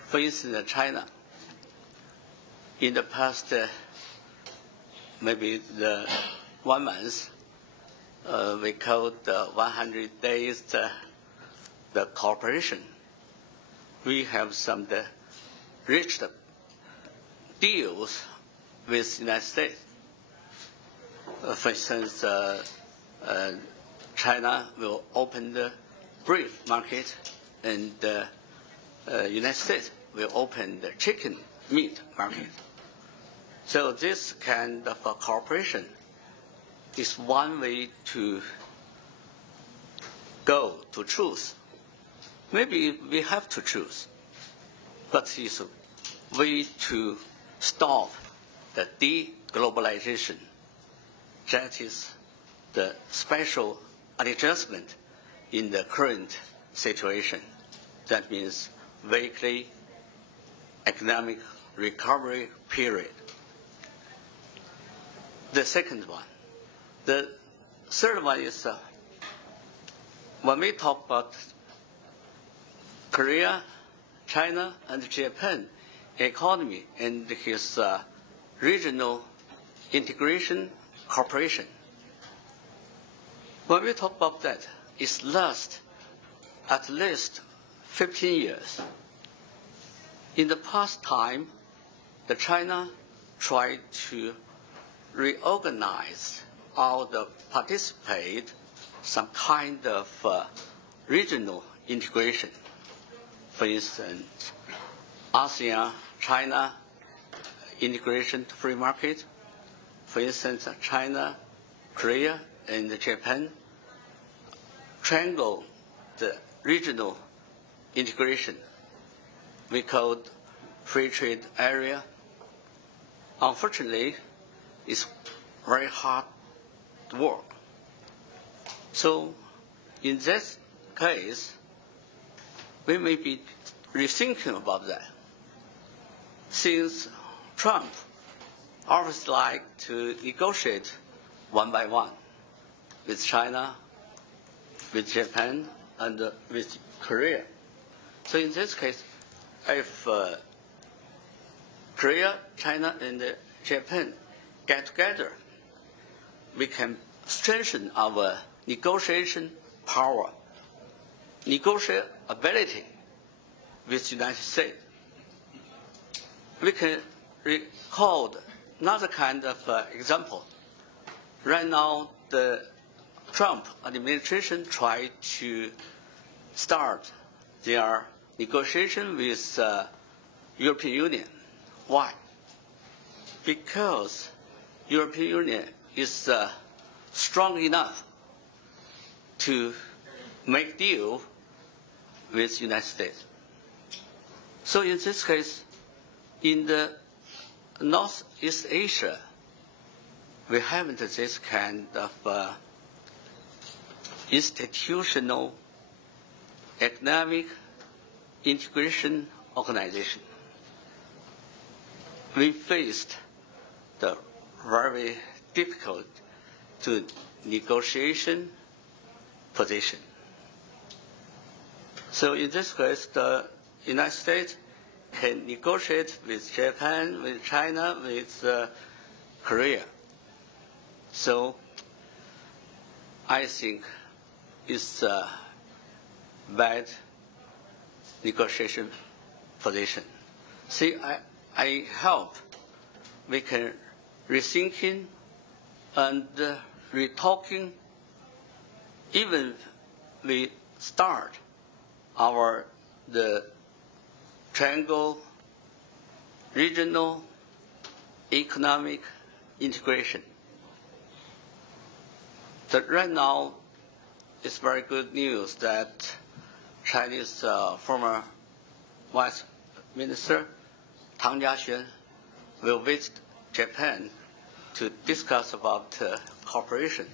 For instance, China. In the past, maybe the 1 month, we called 100 days the cooperation. We have some reached deals with the United States. For instance, China will open the beef market, and the United States will open the chicken meat market. So this kind of cooperation is one way to go to choose. Maybe we have to choose, but it's a way to stop the de-globalization. That is the special adjustment in the current situation. That means weekly economic recovery period. The second one. The third one is when we talk about Korea, China, and Japan economy and his regional integration cooperation. When we talk about that, it's last at least 15 years. In the past time, the China tried to reorganize or participate some kind of regional integration. For instance, ASEAN China integration to free market. For instance, China, Korea, and Japan triangle the regional integration we called free trade area. Unfortunately, it's very hard work. So in this case, we may be rethinking about that. Since Trump always liked to negotiate one by one with China, with Japan, and with Korea. So in this case, if Korea, China, and Japan get together, we can strengthen our negotiation power, negotiate ability with the United States. We can recall another kind of example. Right now, the Trump administration tried to start their negotiation with European Union. Why? Because European Union is strong enough to make deal with the United States. So in this case, in the Northeast Asia, we haven't this kind of institutional economic integration organization. We faced the very difficult to negotiation position. So in this case, the United States can negotiate with Japan, with China, with Korea. So I think it's a bad negotiation position. See, I hope we can rethinking and retalking, even we start the triangle regional economic integration. But right now, it's very good news that Chinese former Vice Minister Tang Jiaxuan will visit Japan to discuss about cooperation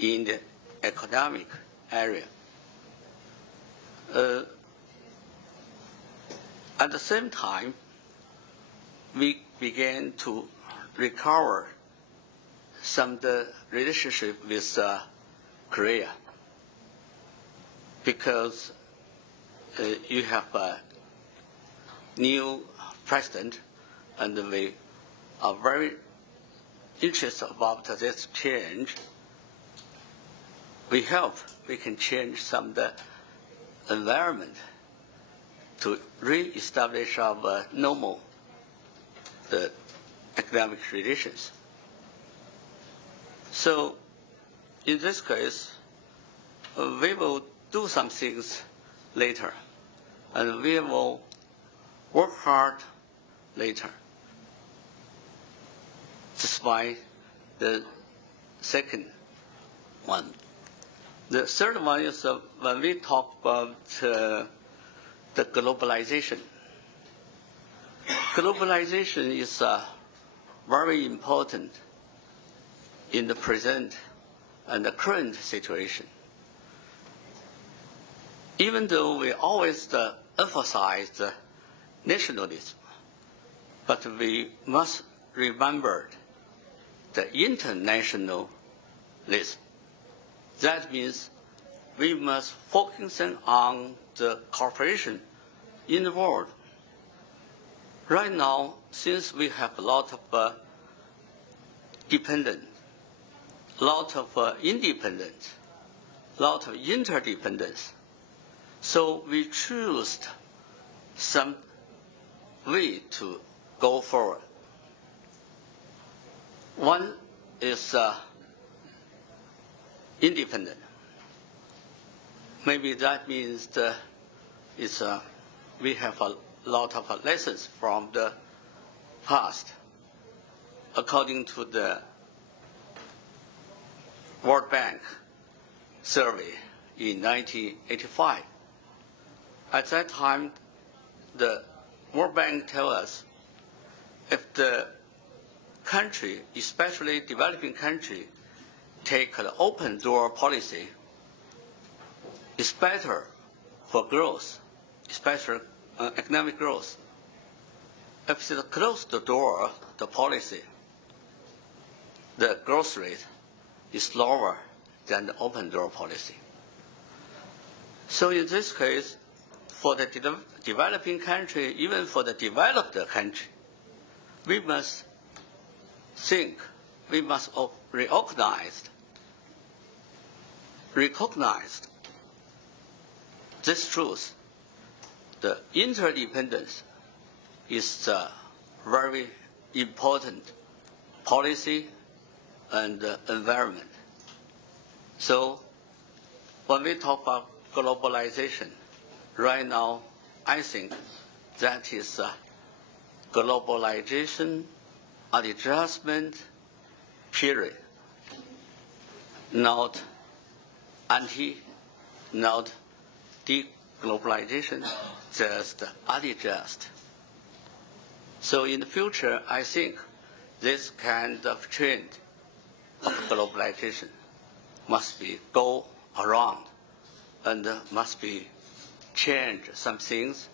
in the economic area. At the same time, we began to recover some of the relationship with Korea, because you have a new president, and we are very interested about this change. We hope we can change some of the environment to re-establish our normal economic relations. So in this case, we will do some things later, and we will work hard later. Despite the second one. The third one is when we talk about the globalization. Globalization is very important in the present and the current situation. Even though we always emphasize the nationalism, but we must remember the internationalism. That means we must focus on the cooperation in the world. Right now, since we have a lot of dependence, a lot of independence, a lot of interdependence, so we choose some way to go forward. One is independent. Maybe that means we have a a lot of lessons from the past. According to the World Bank survey in 1985, at that time, the World Bank tells us if the country, especially developing country, take an open door policy, it's better for growth, especially economic growth. If it's close the door, the policy, the growth rate is lower than the open door policy. So in this case, for the developing country, even for the developed country, we must think, we must recognize this truth. The interdependence is a very important policy and environment. So when we talk about globalization, right now, I think that is a globalization adjustment period, not deglobalization, just adjust. So in the future, I think this kind of trend of globalization must be go around and must be change some things,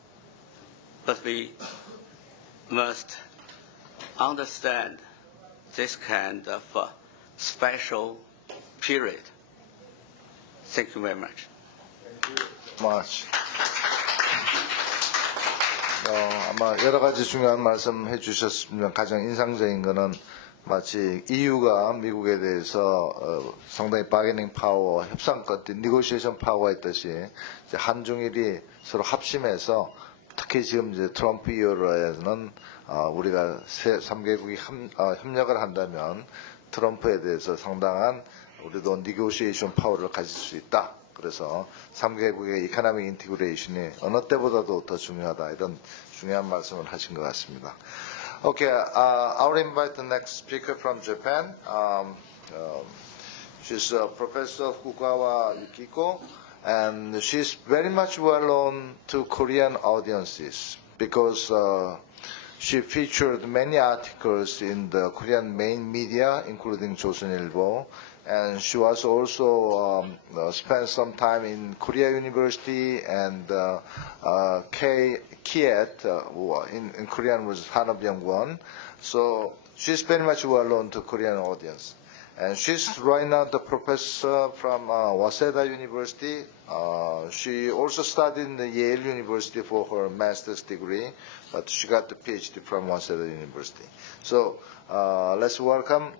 but we must understand this kind of special period. Thank you very much. Thank you much. 아마 여러 가지 중요한 말씀 해주셨으면 가장 인상적인 거는 마치 EU가 미국에 대해서 상당히 바게닝 파워, 협상권, 니고시에이션 파워가 있듯이 이제 한중일이 서로 합심해서 특히 지금 이제 트럼프 이후로에는 우리가 3개국이 협력을 한다면 트럼프에 대해서 상당한 우리도 니고시에이션 파워를 가질 수 있다. 그래서 3개국의 이코노믹 인티그레이션이 어느 때보다도 더 중요하다. 이런 중요한 말씀을 하신 것 같습니다. Okay, I'll invite the next speaker from Japan. She's Professor Fukugawa Yukiko, and she's very much well known to Korean audiences because she featured many articles in the Korean main media, including Joseonilbo, and she was also spent some time in Korea University and KIET, in Korean was Hanobyeongwon. So she's very much well known to Korean audience. And she's right now the professor from Waseda University. She also studied in the Yale University for her master's degree, but she got the PhD from Waseda University. So let's welcome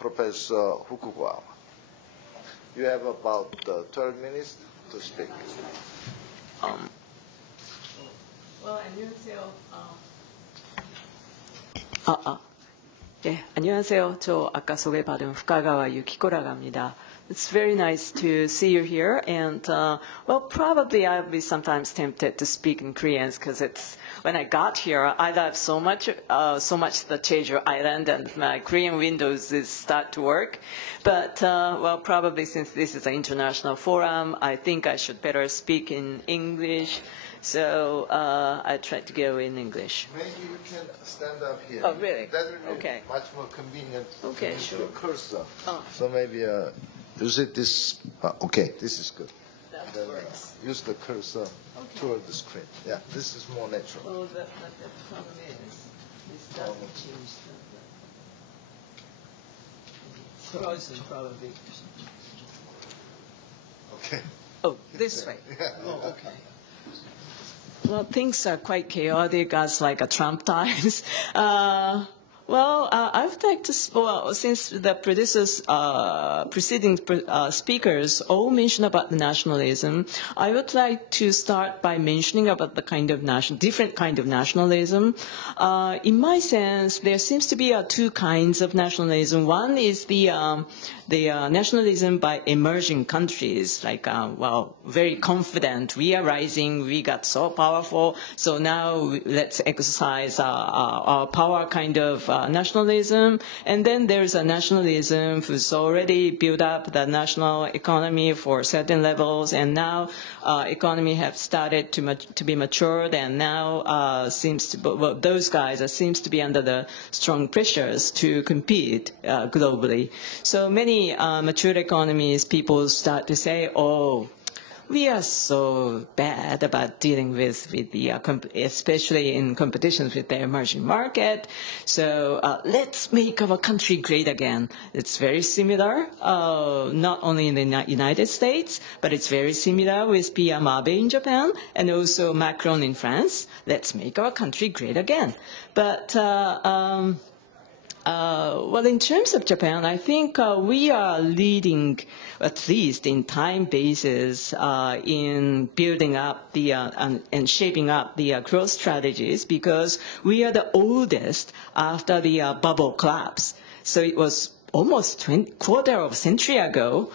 Professor Fukugawa. You have about 12 minutes to speak. Well, 안녕하세요. 저 아까 소개받은 후카가와 유키코라고 합니다. It's very nice to see you here, and well, probably I'll be sometimes tempted to speak in Korean because it's when I got here, I love so much the Jeju Island, and my Korean Windows is start to work. But well, probably since this is an international forum, I think I should better speak in English. So I tried to go in English. Maybe you can stand up here. Oh, really? That will be Okay. much more convenient. Okay, to sure. the cursor. Oh. So maybe use it this. Okay, this is good. That Then, works. use the cursor toward the screen. Yeah, this is more natural. Well, the problem is doesn't change the person probably. Okay. Oh, this way. Yeah. Oh, okay. Well, things are quite chaotic as like a Trump times. Well, I would like to, since the preceding speakers all mentioned about the nationalism, I would like to start by mentioning about the different kind of nationalism. In my sense, there seems to be two kinds of nationalism. One is the nationalism by emerging countries, like, very confident, we are rising, we got so powerful, so now let's exercise our power kind of nationalism. And then there's a nationalism who's already built up the national economy for certain levels, and now economy have started to be matured, and now those guys seems to be under the strong pressures to compete globally. So many mature economies, people start to say, oh, we are so bad about dealing with the, especially in competitions with the emerging market. So let's make our country great again. It's very similar, not only in the United States, but it's very similar with Pierre Abe in Japan and also Macron in France. Let's make our country great again. But well, in terms of Japan, I think we are leading, at least in time basis, in building up and shaping up the growth strategies, because we are the oldest after the bubble collapse. So it was almost quarter of a century ago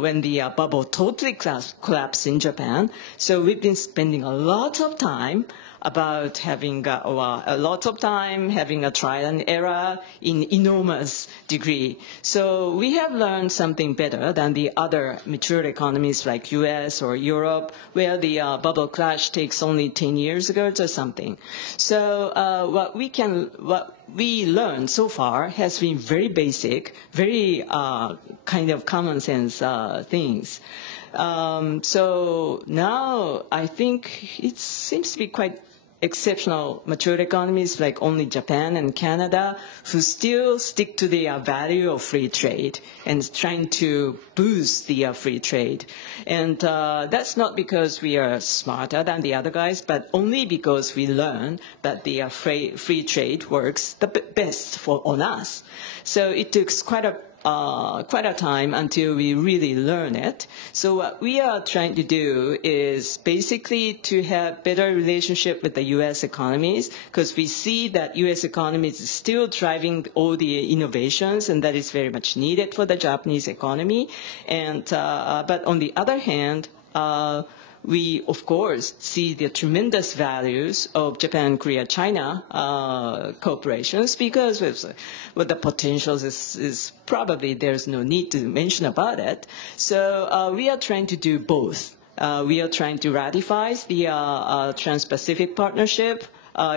when the bubble totally collapsed in Japan. So we've been spending a lot of time about having having a trial and error in enormous degree. So we have learned something better than the other mature economies like US or Europe, where the bubble crash takes only 10 years ago or something. So what we learned so far has been very basic, very kind of common sense things. So now I think it seems to be quite exceptional mature economies like only Japan and Canada who still stick to the value of free trade and trying to boost the free trade. And that's not because we are smarter than the other guys, but only because we learn that the free trade works the best on us. So it took quite a time until we really learn it. So what we are trying to do is basically to have better relationship with the U.S. economies, because we see that U.S. economies is still driving all the innovations, and that is very much needed for the Japanese economy. And but on the other hand, we, of course, see the tremendous values of Japan, Korea, China corporations, because with the potentials is probably there's no need to mention about it. So we are trying to do both. We are trying to ratify the Trans-Pacific Partnership,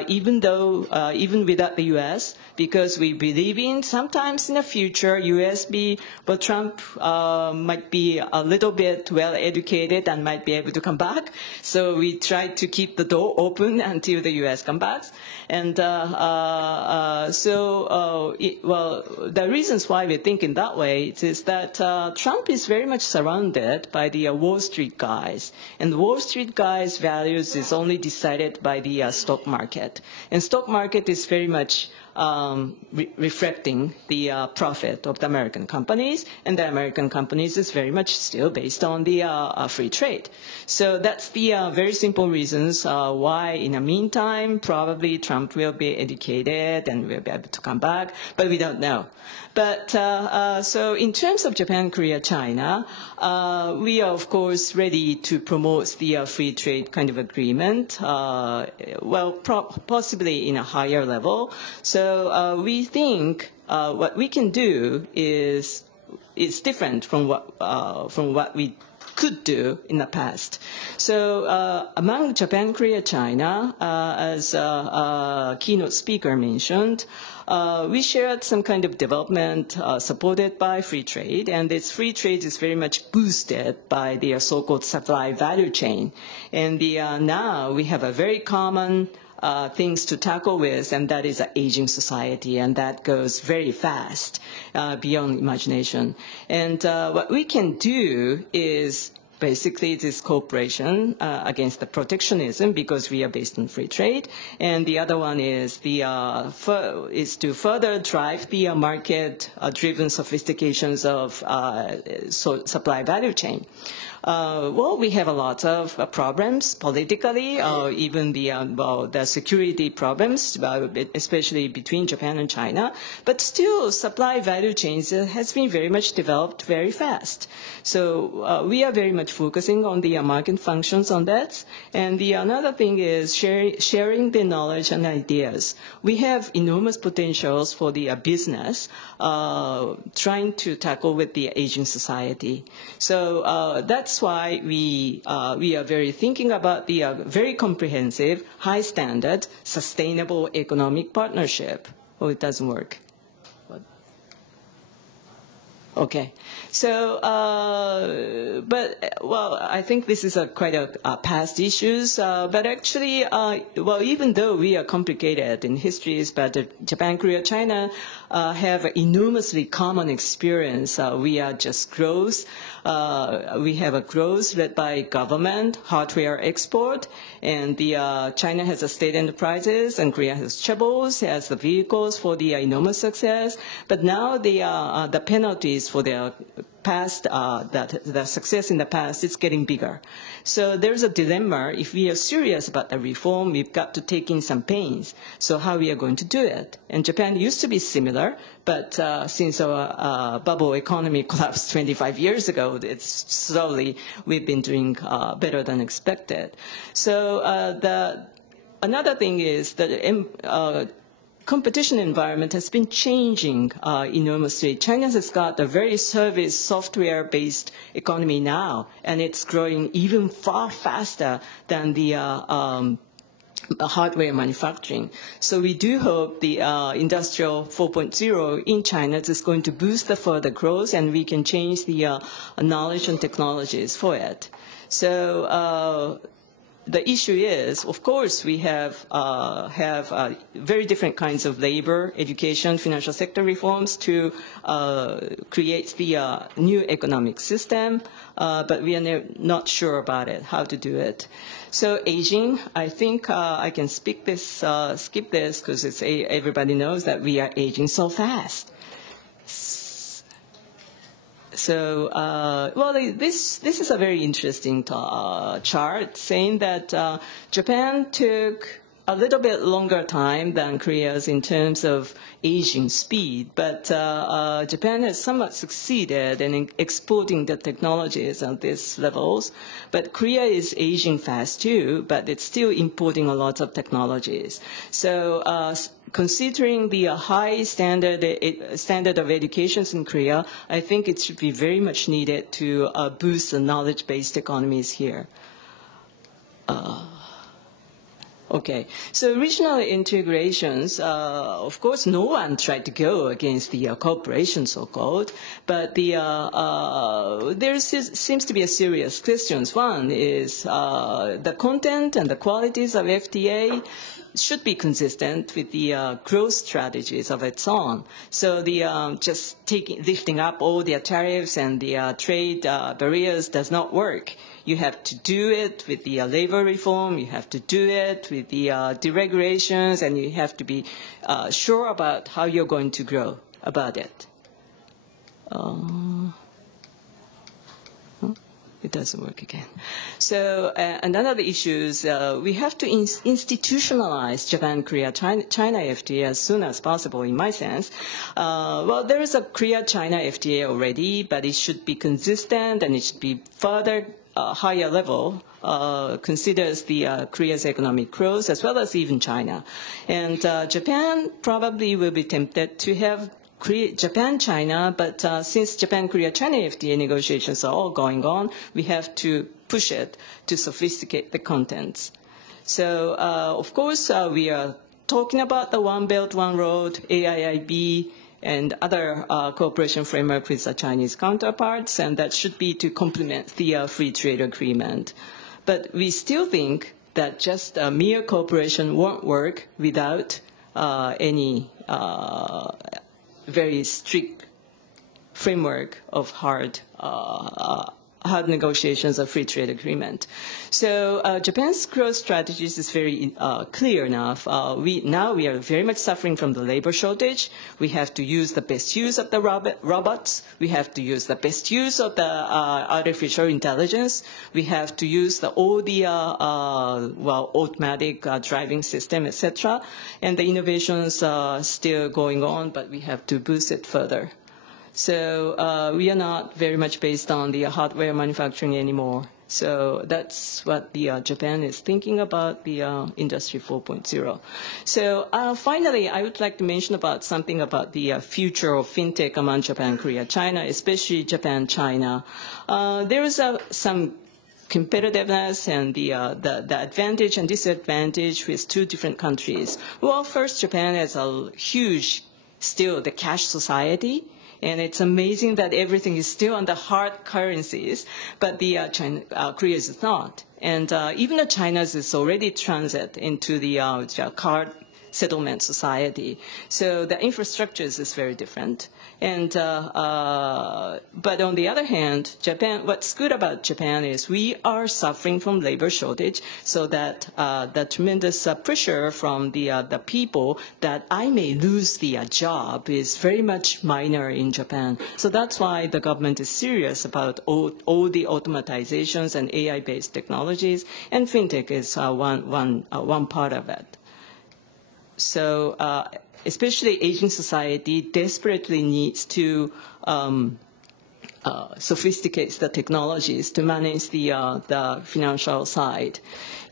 even without the U.S., because we believe in sometimes in the future but Trump might be a little bit well educated and might be able to come back. So we try to keep the door open until the U.S. comes back. And the reasons why we think in that way is that Trump is very much surrounded by the Wall Street guys, and the Wall Street guys' values is only decided by the stock market, and stock market is very much reflecting the profit of the American companies, and the American companies is very much still based on the free trade. So that's the very simple reasons why in the meantime probably Trump will be educated and will be able to come back, but we don't know. But so in terms of Japan, Korea, China, we are of course ready to promote the free trade kind of agreement, possibly in a higher level. So we think what we can do is different from what we could do in the past. So among Japan, Korea, China, as a keynote speaker mentioned, we shared some kind of development supported by free trade, and this free trade is very much boosted by the so-called supply value chain. And now we have a very common things to tackle with, and that is an aging society, and that goes very fast beyond imagination. And what we can do is basically this cooperation against the protectionism because we are based on free trade, and the other one is is to further drive the market-driven sophistications of supply value chain. Well, we have a lot of problems politically, even the security problems, especially between Japan and China. But still, supply value chains has been very much developed very fast. So we are very much focusing on the market functions on that. And another thing is sharing the knowledge and ideas. We have enormous potentials for the business trying to tackle with the aging society. So that's why we are very thinking about the very comprehensive, high standard, sustainable economic partnership. Oh, it doesn't work. Okay. So, well, I think this is quite a past issues. But actually, well, even though we are complicated in histories, but Japan, Korea, China have enormously common experience. We are just growth. We have a growth led by government, hardware export, and China has a state enterprises, and Korea has chaebols, has the vehicles for the enormous success. But now the penalties for their past, the success in the past is getting bigger. So there's a dilemma. If we are serious about the reform, we've got to take in some pains. So how we are going to do it? And Japan used to be similar, but since our bubble economy collapsed 25 years ago, it's slowly we've been doing better than expected. So another thing is that competition environment has been changing enormously. China has got a very service software-based economy now, and it's growing even far faster than the hardware manufacturing. So we do hope the Industrial 4.0 in China is going to boost the further growth, and we can change the knowledge and technologies for it. So the issue is, of course, we have very different kinds of labor, education, financial sector reforms to create the new economic system, but we are not sure about it, how to do it. So aging, I think I can skip this because everybody knows that we are aging so fast. So, well, this is a very interesting chart saying that Japan took a little bit longer time than Korea's in terms of aging speed, but Japan has somewhat succeeded in exporting the technologies at these levels. But Korea is aging fast too, but it's still importing a lot of technologies. So considering the high standard of education in Korea, I think it should be very much needed to boost the knowledge-based economies here. Okay, so regional integrations, of course, no one tried to go against the cooperation, so-called, but there seems to be a serious questions. One is the content and the qualities of FTA should be consistent with the growth strategies of its own. So just lifting up all the tariffs and the trade barriers does not work. You have to do it with the labor reform, you have to do it with the deregulations, and you have to be sure about how you're going to grow about it. It doesn't work again. So another issue is we have to institutionalize Japan-Korea-China FTA as soon as possible, in my sense. Well, there is a Korea-China FTA already, but it should be consistent and it should be further higher level, considers the Korea's economic growth as well as even China. And Japan probably will be tempted to have Japan-China, but since Japan-Korea-China FTA negotiations are all going on, we have to push it to sophisticate the contents. So, of course, we are talking about the One Belt, One Road, AIIB, and other cooperation framework with the Chinese counterparts, and that should be to complement the free trade agreement. But we still think that just mere cooperation won't work without any very strict framework of hard hard negotiations of free trade agreement. So Japan's growth strategies is very clear enough. Now we are very much suffering from the labor shortage. We have to use the best use of the robots. We have to use the best use of the artificial intelligence. We have to use all the automatic driving system, etc. And the innovations are still going on, but we have to boost it further. So we are not very much based on the hardware manufacturing anymore. So that's what the Japan is thinking about the Industry 4.0. So finally, I would like to mention about something about the future of fintech among Japan, Korea, China, especially Japan, China. There is some competitiveness and the advantage and disadvantage with two different countries. Well, first, Japan has a huge, still the cash society. And it's amazing that everything is still on the hard currencies, but the Korea is not. And even the China is already transit into the card settlement society. So the infrastructure is very different. And but on the other hand, Japan, what's good about Japan is we are suffering from labor shortage, so that the tremendous pressure from the people that I may lose the job is very much minor in Japan. So that's why the government is serious about all the automatizations and AI-based technologies, and fintech is one part of it. So especially aging society desperately needs to sophisticate the technologies to manage the financial side.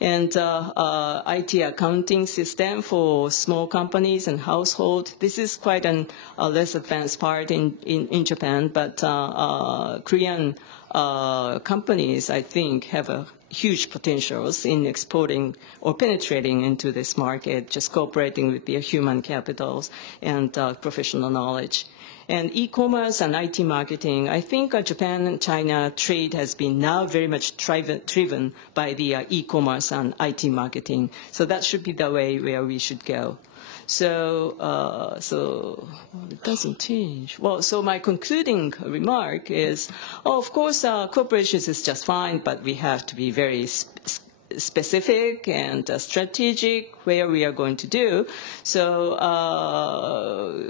And IT accounting system for small companies and household, this is quite a less advanced part in Japan, but Korean companies, I think, have a huge potentials in exporting or penetrating into this market, just cooperating with their human capitals and professional knowledge. And e-commerce and IT marketing, I think Japan and China trade has been now very much driven by the e-commerce and IT marketing. So that should be the way where we should go. So it doesn't change. Well, so my concluding remark is, of course, corporations is just fine, but we have to be very specific and strategic where we are going to do. So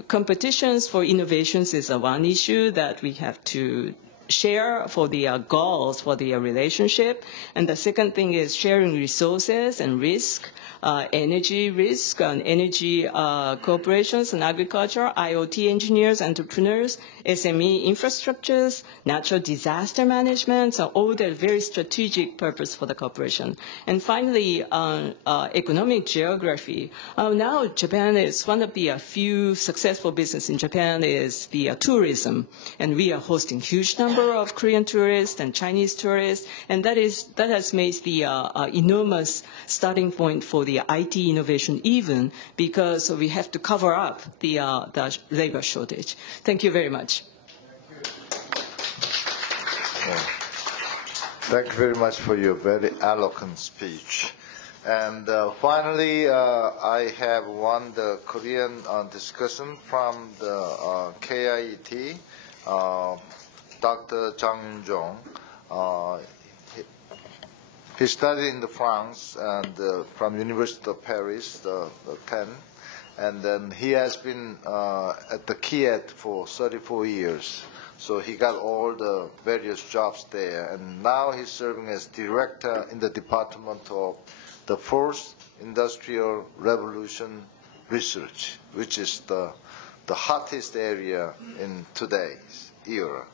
competitions for innovations is one issue that we have to share for the goals for the relationship. And the second thing is sharing resources and risk. Energy risk and energy corporations and agriculture, IoT engineers, entrepreneurs, SME infrastructures, natural disaster management, so all the very strategic purpose for the corporation. And finally, economic geography. Now Japan is one of the few successful business in Japan is the tourism. And we are hosting huge number of Korean tourists and Chinese tourists, and that has made the enormous starting point for the IT innovation even, because we have to cover up the labor shortage. Thank you very much. Thank you very much for your very eloquent speech. And finally, I have the Korean discussion from the KIET, Dr. Jang Jong. He studied in France and from University of Paris, the 10, and then he has been at the KIET for 34 years. So he got all the various jobs there, and now he's serving as director in the Department of the Fourth Industrial Revolution Research, which is the hottest area in today's era.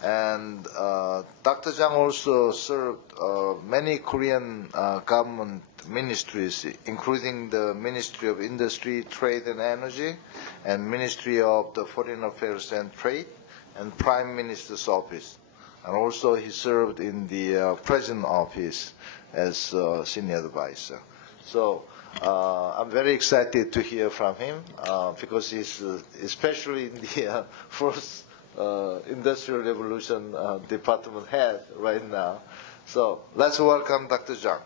And Dr. Jang also served many Korean government ministries, including the Ministry of Industry, Trade and Energy, and Ministry of the Foreign Affairs and Trade, and Prime Minister's Office. And also he served in the President's Office as senior advisor. So I'm very excited to hear from him because he's especially in the first Industrial Revolution Department head right now. So let's welcome Dr. Jang.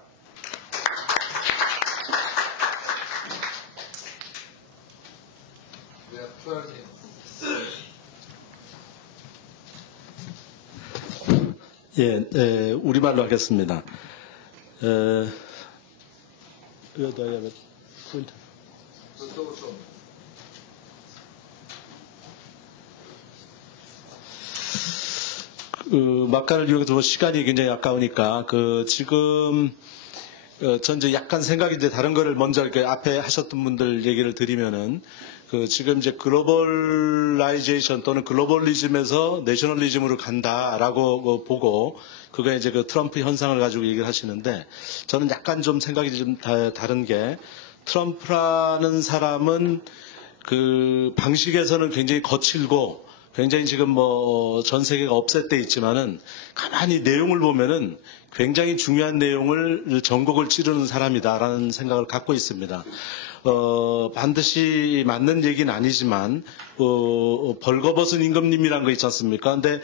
We have 12 minutes. 예, 우리말로 하겠습니다. Where do I have it? Pointer. 막간을 이용해서 시간이 굉장히 아까우니까 지금 전 이제 약간 생각이 이제 다른 거를 먼저 이렇게 앞에 하셨던 분들 얘기를 드리면은 지금 이제 글로벌라이제이션 또는 글로벌리즘에서 내셔널리즘으로 간다라고 보고 그게 이제 트럼프 현상을 가지고 얘기를 하시는데 저는 약간 좀 생각이 좀 다른 게 트럼프라는 사람은 방식에서는 굉장히 거칠고 굉장히 지금 전 세계가 업셋돼 있지만은 가만히 내용을 보면은 굉장히 중요한 내용을 전곡을 찌르는 사람이다라는 생각을 갖고 있습니다. 반드시 맞는 얘기는 아니지만, 벌거벗은 임금님이란 거 있지 않습니까? 근데,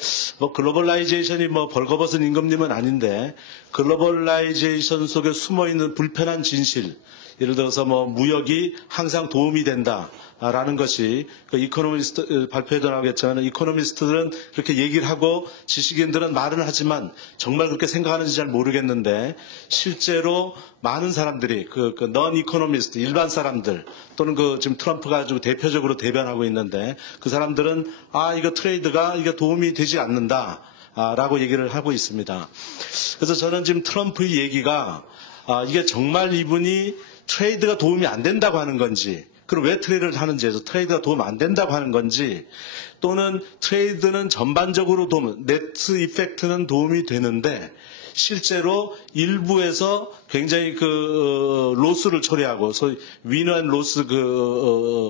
글로벌라이제이션이 벌거벗은 임금님은 아닌데, 글로벌라이제이션 속에 숨어있는 불편한 진실, 예를 들어서 무역이 항상 도움이 된다라는 것이 이코노미스트 발표에도 나오겠지만 이코노미스트들은 그렇게 얘기를 하고 지식인들은 말은 하지만 정말 그렇게 생각하는지 잘 모르겠는데 실제로 많은 사람들이 넌 이코노미스트 일반 사람들 또는 지금 트럼프가 좀 대표적으로 대변하고 있는데 그 사람들은 이거 트레이드가 이게 도움이 되지 않는다 라고 얘기를 하고 있습니다. 그래서 저는 지금 트럼프의 얘기가 이게 정말 이분이 트레이드가 도움이 안 된다고 하는 건지, 그럼 왜 트레이드를 하는지 해서 트레이드가 도움 안 된다고 하는 건지, 또는 트레이드는 전반적으로 네트 이펙트는 도움이 되는데, 실제로 일부에서 굉장히 로스를 초래하고, 소위 위너 앤 로스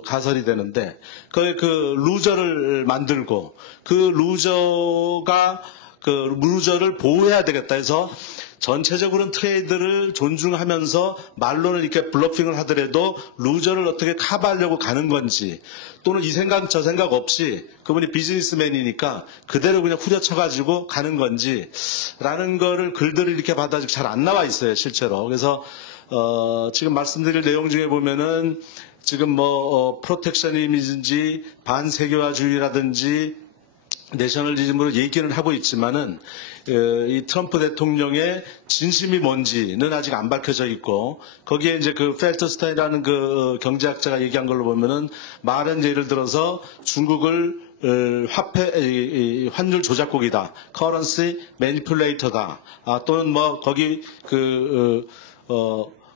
가설이 되는데, 루저를 만들고, 루저를 보호해야 되겠다 해서, 전체적으로는 트레이드를 존중하면서 말로는 이렇게 블러핑을 하더라도 루저를 어떻게 커버하려고 가는 건지 또는 이 생각 저 생각 없이 그분이 비즈니스맨이니까 그대로 그냥 후려쳐가지고 가는 건지 라는 거를 글들을 이렇게 받아 잘 안 나와 있어요 실제로. 그래서 지금 말씀드릴 내용 중에 보면은 지금 프로텍셔니즘인지 반세계화주의라든지 내셔널리즘으로 얘기는 하고 있지만은 이 트럼프 대통령의 진심이 뭔지는 아직 안 밝혀져 있고 거기에 이제 펠트스타인이라는 경제학자가 얘기한 걸로 보면은 말은 예를 들어서 중국을 환율 조작국이다, 커런시 매니플레이터다, 또는 거기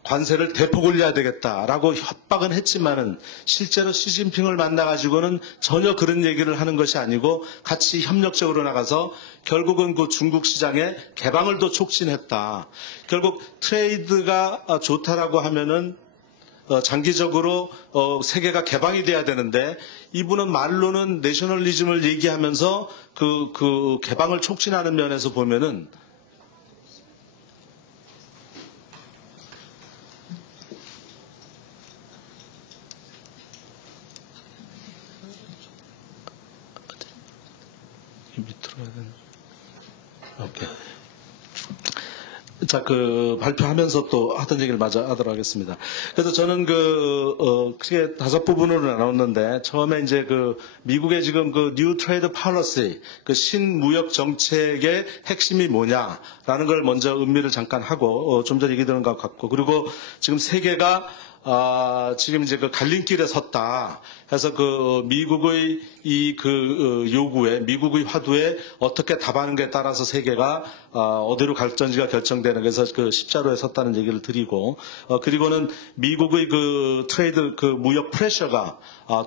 관세를 대폭 올려야 되겠다라고 협박은 했지만은 실제로 시진핑을 만나가지고는 전혀 그런 얘기를 하는 것이 아니고 같이 협력적으로 나가서 결국은 중국 시장의 개방을 더 촉진했다. 결국 트레이드가 좋다라고 하면은 장기적으로 세계가 개방이 돼야 되는데 이분은 말로는 내셔널리즘을 얘기하면서 그 개방을 촉진하는 면에서 보면은 밑으로 해야 되나? 오케이. 자, 발표하면서 또 하던 얘기를 마저 하도록 하겠습니다. 그래서 저는 크게 5부분으로 나눴는데, 처음에 이제 미국의 지금 뉴 트레이드 팔러시, 신무역 정책의 핵심이 뭐냐라는 걸 먼저 의미를 잠깐 하고, 좀 전에 얘기 드는 것 같고, 그리고 지금 세계가 지금 이제 갈림길에 섰다 해서 미국의 요구에, 미국의 화두에 어떻게 답하는가에 따라서 세계가 어디로 갈 건지가 결정되는, 그래서 십자로에 섰다는 얘기를 드리고, 그리고는 미국의 트레이드 무역 프레셔가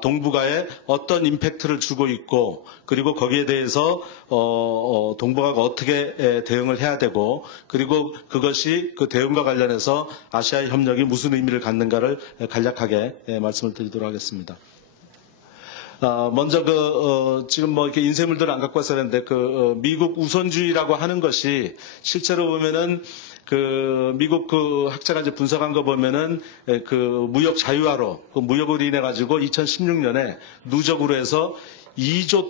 동북아에 어떤 임팩트를 주고 있고, 그리고 거기에 대해서 동북아가 어떻게 대응을 해야 되고, 그리고 그것이 대응과 관련해서 아시아의 협력이 무슨 의미를 갖는가를 간략하게 말씀을 드리도록 하겠습니다. 먼저 지금 이렇게 인쇄물들을 안 갖고 왔어야 했는데 미국 우선주의라고 하는 것이 실제로 보면은 미국 학자가 이제 분석한 거 보면은 무역 자유화로 무역으로 인해 가지고 2016년에 누적으로 해서 2조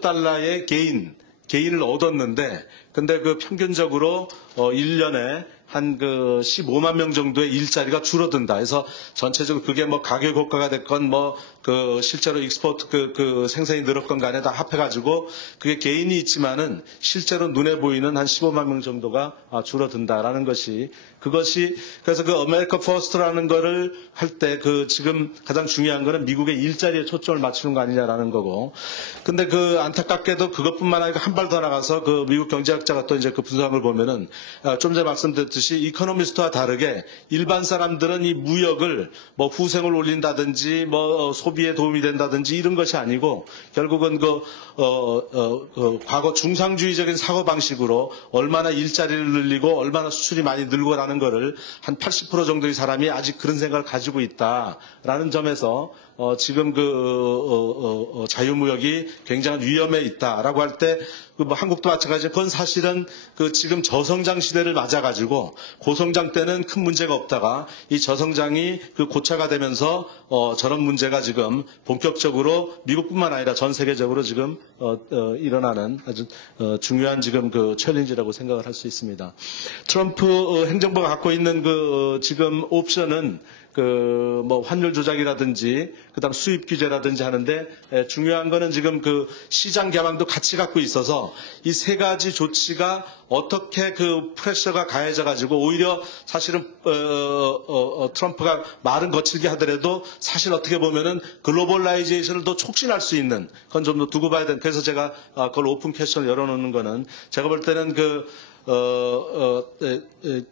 달러의 개인을 얻었는데, 근데 평균적으로 1년에 한 그 15만 명 정도의 일자리가 줄어든다. 그래서 전체적으로 그게 뭐 가격 효과가 됐건 뭐 그 실제로 익스포트 그 생산이 늘었건 간에 다 합해가지고 그게 개인이 있지만은 실제로 눈에 보이는 한 15만 명 정도가 줄어든다라는 것이 그것이 그래서 그 아메리카 퍼스트라는 거를 할 때 그 지금 가장 중요한 거는 미국의 일자리에 초점을 맞추는 거 아니냐라는 거고 근데 그 안타깝게도 그것뿐만 아니라 한 발 더 나가서 그 미국 경제학자가 또 이제 그 분석한 걸 보면은 좀 전에 말씀드렸듯이 이코노미스트와 다르게 일반 사람들은 이 무역을 뭐 후생을 올린다든지 뭐 소비에 도움이 된다든지 이런 것이 아니고 결국은 과거 중상주의적인 사고 방식으로 얼마나 일자리를 늘리고 얼마나 수출이 많이 늘고라는 거를 한 80% 정도의 사람이 아직 그런 생각을 가지고 있다라는 점에서 지금 자유무역이 굉장한 위험에 있다라고 할 때 뭐 한국도 마찬가지지만 그건 사실은 그 지금 저성장 시대를 맞아가지고 고성장 때는 큰 문제가 없다가 이 저성장이 그 고차가 되면서 저런 문제가 지금 본격적으로 미국뿐만 아니라 전 세계적으로 지금 일어나는 아주 중요한 지금 그 챌린지라고 생각을 할 수 있습니다. 트럼프 행정부가 갖고 있는 그 지금 옵션은 그 뭐 환율 조작이라든지 그다음 수입 규제라든지 하는데 중요한 거는 지금 그 시장 개방도 같이 갖고 있어서 이 세 가지 조치가 어떻게 그 프레셔가 가해져 가지고 오히려 사실은 트럼프가 말은 거칠게 하더라도 사실 어떻게 보면은 글로벌라이제이션을 더 촉진할 수 있는 그건 좀 더 두고 봐야 되는 그래서 제가 그걸 오픈 퀘스천을 열어놓는 거는 제가 볼 때는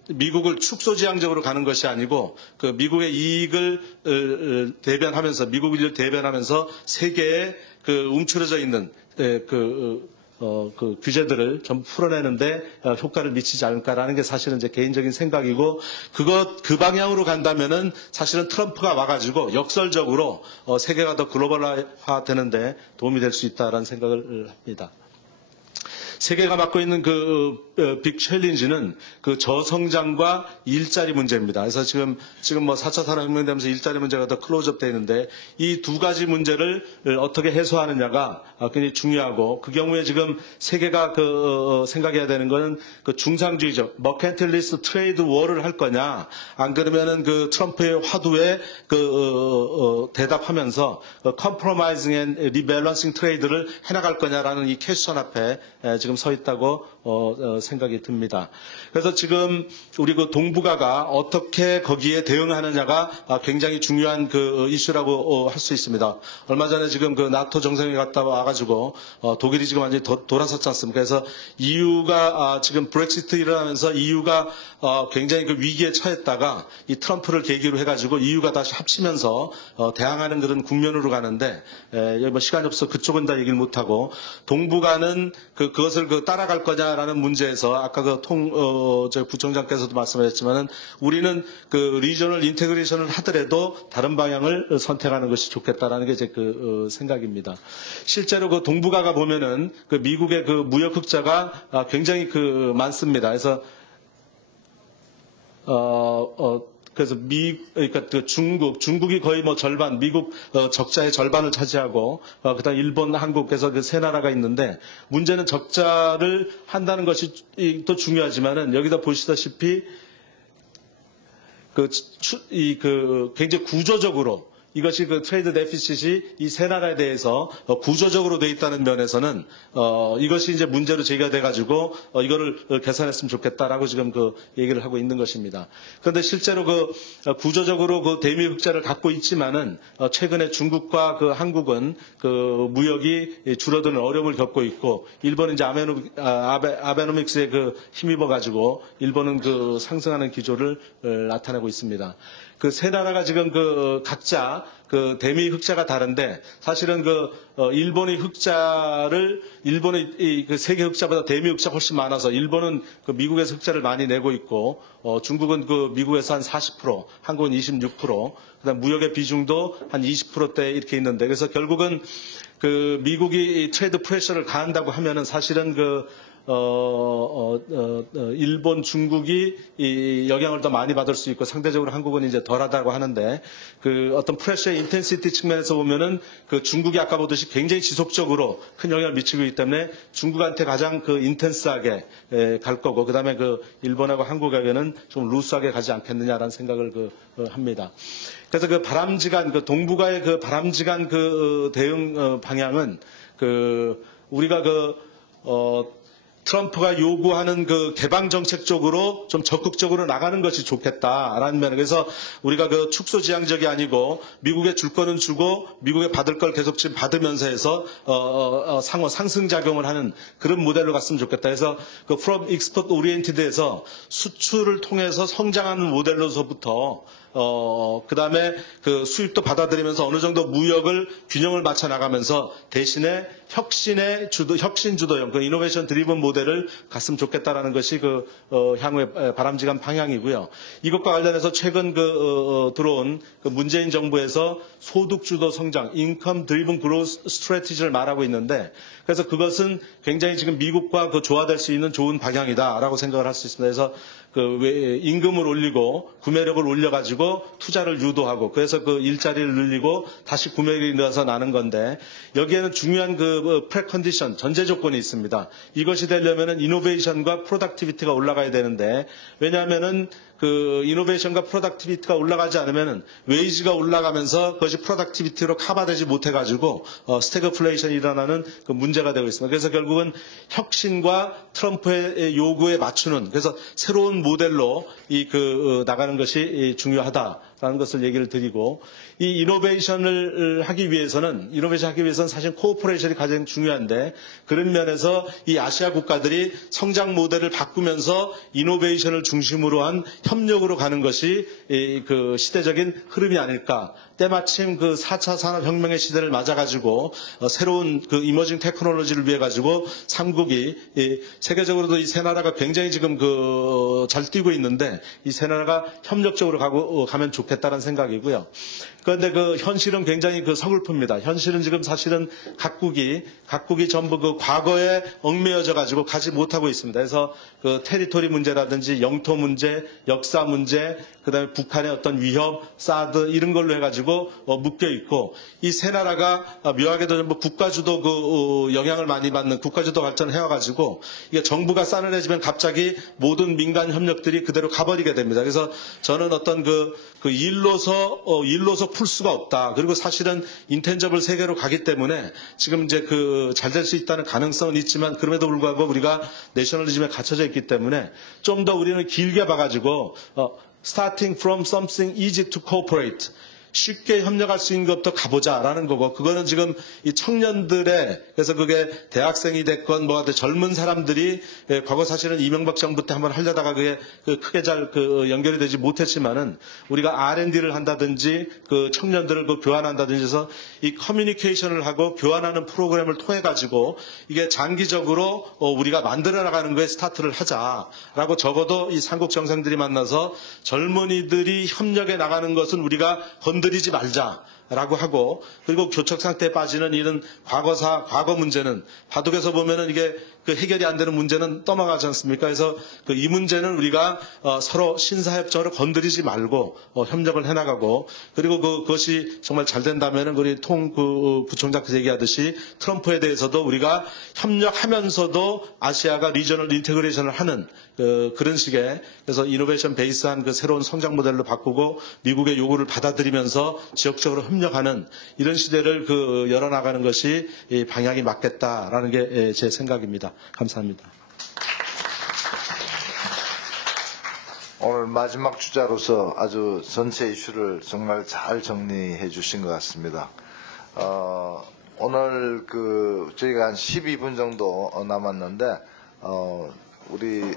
미국을 축소지향적으로 가는 것이 아니고 그 미국의 이익을 대변하면서 미국 이익을 대변하면서 세계에 그 움츠러져 있는 그 규제들을 좀 풀어내는데 효과를 미치지 않을까라는 게 사실은 제 개인적인 생각이고 그 방향으로 간다면은 사실은 트럼프가 와가지고 역설적으로 세계가 더 글로벌화 되는데 도움이 될 수 있다라는 생각을 합니다. 세계가 맡고 있는 그 빅 챌린지는 그 저성장과 일자리 문제입니다. 그래서 지금 뭐 4차 산업혁명 되면서 일자리 문제가 더 클로즈업 되어 있는데 이 두 가지 문제를 어떻게 해소하느냐가 굉장히 중요하고 그 경우에 지금 세계가 생각해야 되는 거는 그 중상주의적 머캔틸리스트 트레이드 워를 할 거냐 안 그러면은 그 트럼프의 화두에 대답하면서 컴프로마이징 앤 리밸런싱 트레이드를 해나갈 거냐라는 이 퀘스천 앞에 지금 서 있다고 생각이 듭니다. 그래서 지금 우리 그 동북아가 어떻게 거기에 대응하느냐가 굉장히 중요한 그 이슈라고 할 수 있습니다. 얼마 전에 지금 그 나토 정상회의 갔다 와가지고 독일이 지금 완전히 돌아섰지 않습니까? 그래서 EU가 지금 브렉시트 일어나면서 EU가 굉장히 그 위기에 처했다가 이 트럼프를 계기로 해가지고 EU가 다시 합치면서 대항하는 그런 국면으로 가는데 여기 뭐 시간이 없어 그쪽은 다 얘기를 못하고 동북아는 그것을 따라갈 거냐라는 문제에서 아까 저 부총장께서도 말씀하셨지만은 우리는 그 리저널 인테그레이션을 하더라도 다른 방향을 선택하는 것이 좋겠다라는 게 제 생각입니다. 실제로 그 동북아가 보면은 그 미국의 그 무역 흑자가 굉장히 많습니다. 그래서 그래서 그러니까 그 중국이 거의 뭐 절반, 미국 적자의 절반을 차지하고, 그다음 일본, 한국에서 그 세 나라가 있는데, 문제는 적자를 한다는 것이 또 중요하지만은, 여기다 보시다시피, 굉장히 구조적으로, 이것이 그 트레이드 데피시트이 이 세 나라에 대해서 구조적으로 돼 있다는 면에서는 이것이 이제 문제로 제기가 돼가지고 이거를 개선했으면 좋겠다라고 지금 얘기를 하고 있는 것입니다. 그런데 실제로 구조적으로 그 대미 흑자를 갖고 있지만은 최근에 중국과 한국은 무역이 줄어드는 어려움을 겪고 있고 일본은 이제 아베노믹스에 힘입어 가지고 일본은 상승하는 기조를 나타내고 있습니다. 그 세 나라가 지금 각자 대미 흑자가 다른데 사실은 일본의 흑자를 일본의 세계 흑자보다 대미 흑자가 훨씬 많아서 일본은 미국에서 흑자를 많이 내고 있고 중국은 미국에서 한 40%, 한국은 26%, 그다음 무역의 비중도 한 20%대 이렇게 있는데 그래서 결국은 그 미국이 트레이드 프레셔를 가한다고 하면은 사실은 일본, 중국이 이 영향을 더 많이 받을 수 있고 상대적으로 한국은 이제 덜하다고 하는데 그 어떤 프레셔의 인텐시티 측면에서 보면은 그 중국이 아까 보듯이 굉장히 지속적으로 큰 영향을 미치고 있기 때문에 중국한테 가장 그 인텐스하게 갈 거고 그다음에 그 일본하고 한국에게는 좀 루스하게 가지 않겠느냐라는 생각을 합니다. 그래서 그 바람직한 그 동북아의 그 바람직한 그 대응 방향은 그 우리가 트럼프가 요구하는 그 개방 정책 쪽으로 좀 적극적으로 나가는 것이 좋겠다라는 면. 그래서 우리가 그 축소지향적이 아니고 미국에 줄 거는 주고 미국에 받을 걸 계속 지금 받으면서 해서 상호 상승작용을 하는 그런 모델로 갔으면 좋겠다. 그래서 그 from export oriented에서 수출을 통해서 성장하는 모델로서부터 그 다음에 그 수입도 받아들이면서 어느 정도 무역을 균형을 맞춰 나가면서 대신에 혁신 주도형, 그 이노베이션 드리븐 모델을 갔으면 좋겠다라는 것이 향후의 바람직한 방향이고요. 이것과 관련해서 최근 들어온 그 문재인 정부에서 소득 주도 성장, 인컴 드리븐 그로스 스트래티지를 말하고 있는데 그래서 그것은 굉장히 지금 미국과 조화될 수 있는 좋은 방향이다라고 생각을 할 수 있습니다. 그래서 임금을 올리고 구매력을 올려가지고 투자를 유도하고 그래서 일자리를 늘리고 다시 구매력이 늘어서 나는 건데 여기에는 중요한 프레컨디션 전제 조건이 있습니다. 이것이 되려면은 이노베이션과 프로덕티비티가 올라가야 되는데 왜냐하면은 이노베이션과 프로덕티비티가 올라가지 않으면은 웨이지가 올라가면서 그것이 프로덕티비티로 커버되지 못해가지고 스태그플레이션이 일어나는 문제가 되고 있습니다. 그래서 결국은 혁신과 트럼프의 요구에 맞추는 그래서 새로운 모델로 나가는 것이 중요하다라는 것을 얘기를 드리고 이 이노베이션을 하기 위해서는 사실 코오퍼레이션이 가장 중요한데 그런 면에서 이 아시아 국가들이 성장 모델을 바꾸면서 이노베이션을 중심으로 한 협력으로 가는 것이 시대적인 흐름이 아닐까. 때마침 4차 산업혁명의 시대를 맞아가지고 새로운 이머징 테크놀로지를 위해 가지고 삼국이 세계적으로도 이 세 나라가 굉장히 지금 잘 뛰고 있는데 이 세 나라가 협력적으로 가면 좋겠다는 생각이고요. 그런데 현실은 굉장히 서글픕니다. 현실은 지금 사실은 각국이 전부 과거에 얽매여져 가지고 가지 못하고 있습니다. 그래서 테리토리 문제라든지 영토 문제, 역사 문제, 그다음에 북한의 어떤 위협, 사드 이런 걸로 해가지고 묶여 있고 이 세 나라가 묘하게도 전부 국가주도 영향을 많이 받는 국가주도 발전을 해와가지고 이게 정부가 싸늘해지면 갑자기 모든 민간 협력들이 그대로 가버리게 됩니다. 그래서 저는 어떤 일로서 풀 수가 없다. 그리고 사실은 인텐저블 세계로 가기 때문에 지금 이제 잘 될 수 있다는 가능성은 있지만 그럼에도 불구하고 우리가 내셔널리즘에 갇혀져 있기 때문에 좀 더 우리는 길게 봐가지고 starting from something easy to cooperate. 쉽게 협력할 수 있는 것부터 가보자라는 거고 그거는 지금 이 청년들의 그래서 그게 대학생이 됐건 뭐가 됐건 젊은 사람들이 과거 사실은 이명박 정부 때 한번 하려다가 그게 크게 잘 연결이 되지 못했지만은 우리가 R&D를 한다든지 청년들을 교환한다든지 해서 이 커뮤니케이션을 하고 교환하는 프로그램을 통해 가지고 이게 장기적으로 우리가 만들어 나가는 거에 스타트를 하자라고 적어도 이 삼국 정상들이 만나서 젊은이들이 협력해 나가는 것은 우리가 건드리지 말자라고 하고 그리고 교착 상태에 빠지는 이런 과거 문제는 바둑에서 보면은 이게 해결이 안 되는 문제는 떠나가지 않습니까? 그래서 이 문제는 우리가 서로 신사협정으로 건드리지 말고 협력을 해나가고 그리고 그것이 정말 잘 된다면은 우리 부총장께서 얘기하듯이 트럼프에 대해서도 우리가 협력하면서도 아시아가 리저널 인테그레이션을 하는 그런 식의 그래서 이노베이션 베이스한 새로운 성장 모델로 바꾸고 미국의 요구를 받아들이면서 지역적으로 협력하는 이런 시대를 열어나가는 것이 방향이 맞겠다라는 게 제 생각입니다. 감사합니다. 오늘 마지막 주자로서 아주 전체 이슈를 정말 잘 정리해 주신 것 같습니다. 오늘 저희가 한 12분 정도 남았는데 우리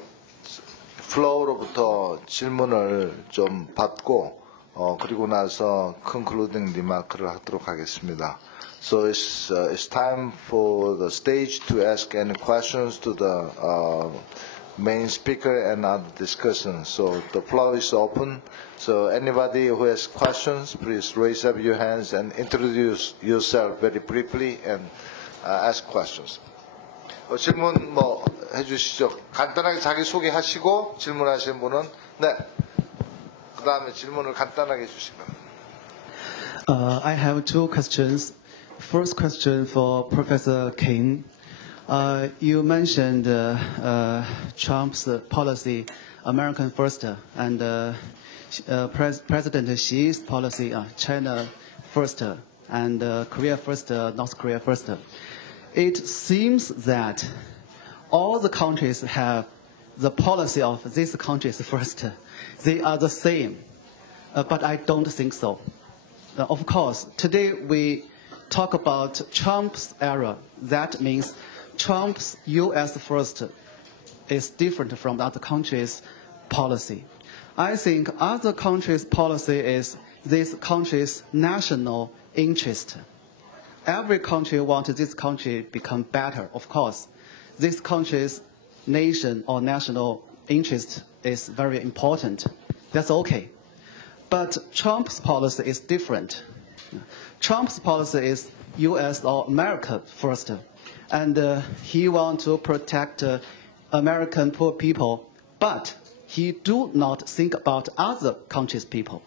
플로우로부터 질문을 좀 받고 그리고 나서 concluding remark를 하도록 하겠습니다. So it's time for the stage to ask any questions to the main speaker and other discussion. So the floor is open. So anybody who has questions, please raise up your hands and introduce yourself very briefly and ask questions. 질문 뭐 해주시죠. 간단하게 자기 소개하시고 질문하시는 분은 네. 그 다음에 질문을 간단하게 해주시면. I have two questions. First question for Professor King. You mentioned Trump's policy, American first, and President Xi's policy, China first, and Korea first, North Korea first. It seems that all the countries have the policy of these countries first. They are the same, but I don't think so. Of course, today we talk about Trump's era. That means Trump's U.S. first is different from other countries' policy. I think other countries' policy is this country's national interest. Every country wants this country become better. Of course, this country's nation or national interest is very important. That's okay. But Trump's policy is different. Trump's policy is U.S. or America first. And he wants to protect American poor people, but he do not think about other countries' people.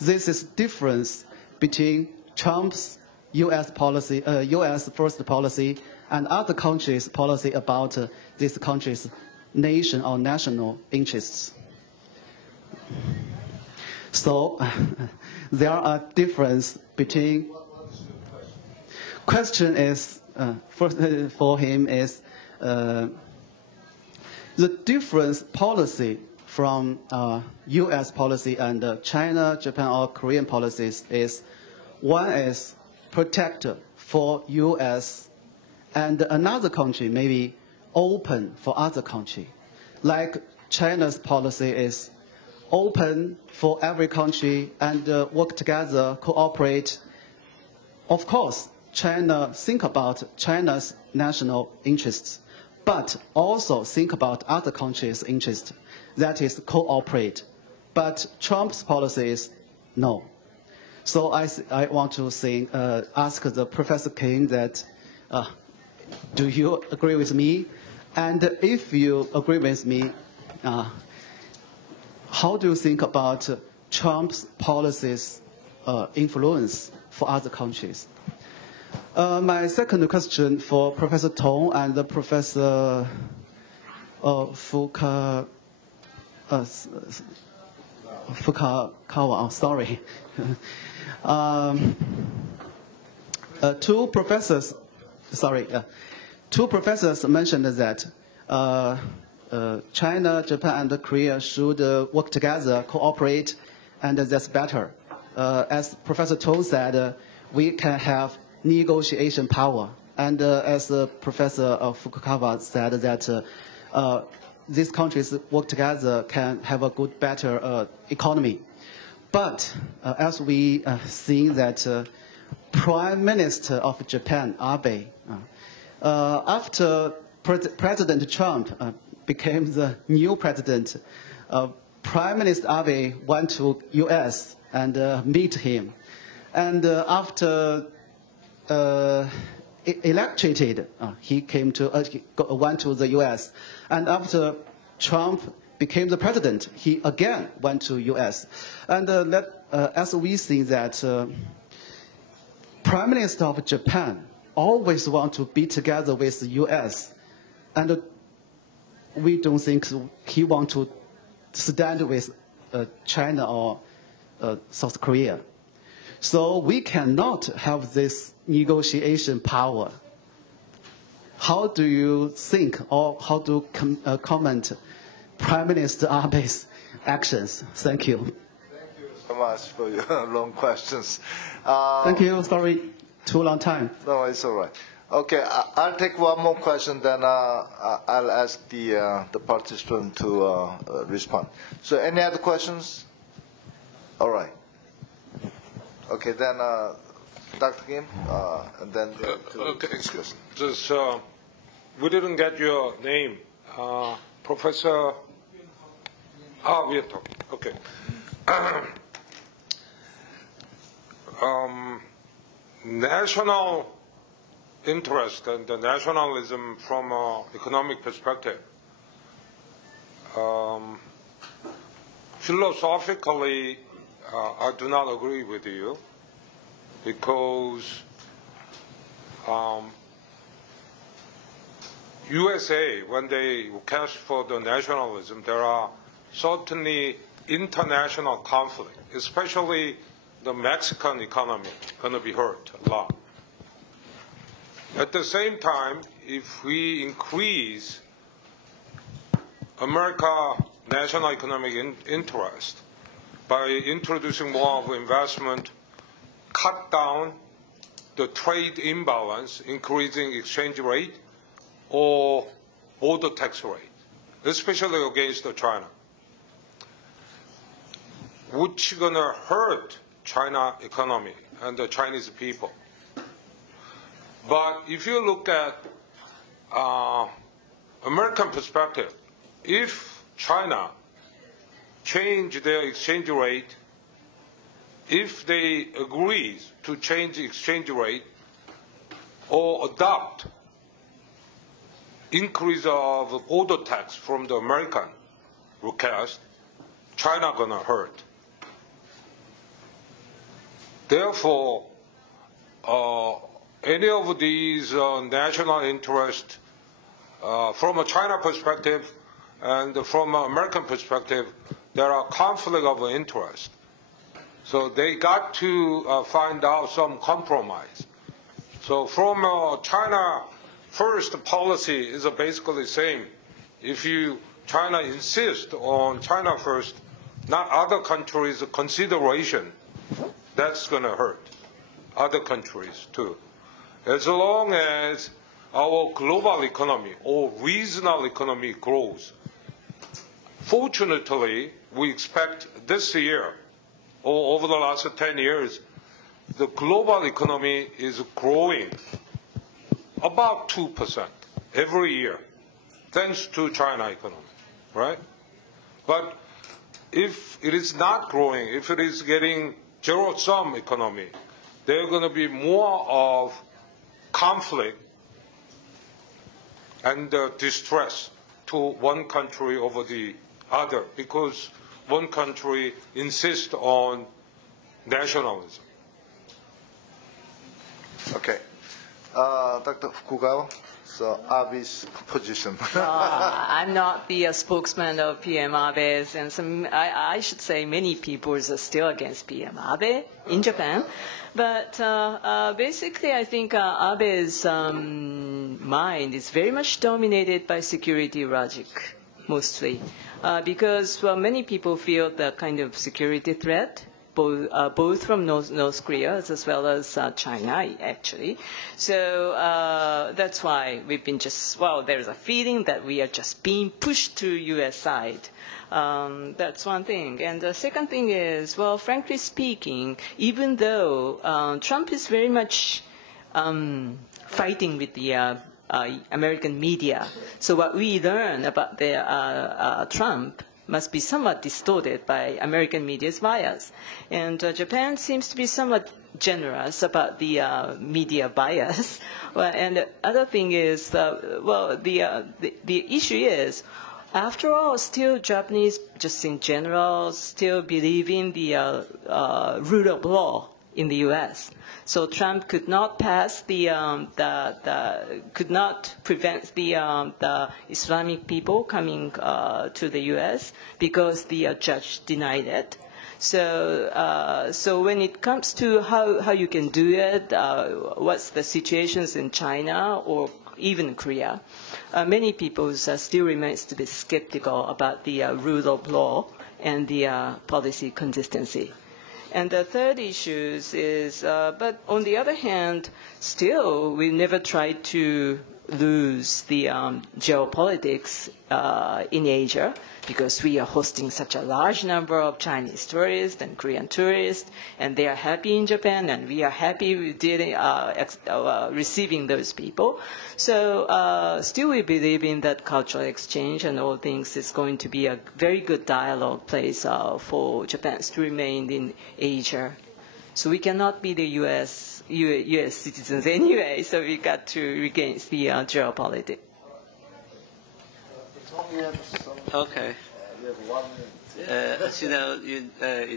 This is difference between Trump's U.S. policy, U.S. first policy, and other countries' policy about this country's nation or national interests. So there are difference between. Question is first for him is the difference policy from U.S. policy and China, Japan, or Korean policies is one is protect for U.S. and another country maybe open for other country. Like China's policy is open for every country and work together, cooperate. Of course, China think about China's national interests, but also think about other countries' interests. That is cooperate. But Trump's policy is no. So I want to ask the Professor King that, do you agree with me? And if you agree with me, how do you think about Trump's policies influence for other countries? My second question for Professor Tong and Professor Fukukawa. Sorry. Two professors mentioned that China, Japan, and Korea should work together, cooperate, and that's better. As Professor Tong said, we can have negotiation power. And as Professor Fukukawa said, that these countries work together can have a good, better economy. But as we see that Prime Minister of Japan, Abe, after President Trump became the new president, Prime Minister Abe went to U.S. and meet him. And after elected, he went to the U.S. And after Trump became the president, he again went to U.S. And as we see that Prime Minister of Japan always want to be together with the U.S. And we don't think he want to stand with China or South Korea. So we cannot have this negotiation power. How do you think or how do you comment Prime Minister Abe's actions? Thank you. Thank you so much for your long questions. Thank you. Sorry, too long time. No, it's all right. Okay, I'll take one more question, then I'll ask the participant to respond. So any other questions? All right. Okay, then Dr. Kim, and then okay. Just we didn't get your name. Professor, we are talking. Okay. National interest and the nationalism from an economic perspective. Philosophically, I do not agree with you because USA, when they cast for the nationalism, there are certainly international conflict, especially the Mexican economy going to be hurt a lot. At the same time, if we increase America national economic interest by introducing more of investment, cut down the trade imbalance, increasing exchange rate or border tax rate, especially against China, which is going to hurt China economy and the Chinese people. But if you look at American perspective, if China change their exchange rate, if they agree to change the exchange rate or adopt increase of border tax from the American request, China gonna hurt. Therefore, any of these national interests from a China perspective and from an American perspective, there are conflict of interest. So they got to find out some compromise. So from China first policy is basically the same. If China insists on China first, not other countries' consideration, that's going to hurt other countries too. As long as our global economy or regional economy grows, fortunately, we expect this year or over the last 10 years, the global economy is growing about 2% every year, thanks to China economy, right? But if it is not growing, if it is getting zero-sum economy, there are going to be more of conflict and distress to one country over the other because one country insists on nationalism. Okay. Dr. Fukugawa, so Abe's position. I'm not the spokesman of PM Abe, and I should say many people are still against PM Abe in Japan. But basically, I think Abe's mind is very much dominated by security logic, mostly, because many people feel the kind of security threat, both from North Korea as well as China, actually. So that's why we've been there's a feeling that we are just being pushed to U.S. side. That's one thing. And the second thing is, frankly speaking, even though Trump is very much fighting with the American media, so what we learn about Trump must be somewhat distorted by American media's bias. And Japan seems to be somewhat generous about the media bias. And the other thing is, the issue is, after all, still Japanese, just in general, still believe in the rule of law in the U.S. So Trump could not pass could not prevent the Islamic people coming to the U.S. because the judge denied it. So when it comes to how you can do it, what's the situations in China or even Korea, many people still remains to be skeptical about the rule of law and the policy consistency. And the third issue is, but on the other hand, still we never tried to lose the geopolitics in Asia, because we are hosting such a large number of Chinese tourists and Korean tourists, and they are happy in Japan, and we are happy with receiving those people. So still we believe in that cultural exchange and all things is going to be a very good dialogue place for Japan to remain in Asia. So we cannot be the U.S. citizens anyway, so we got to regain the geopolitics. Okay. As you know, in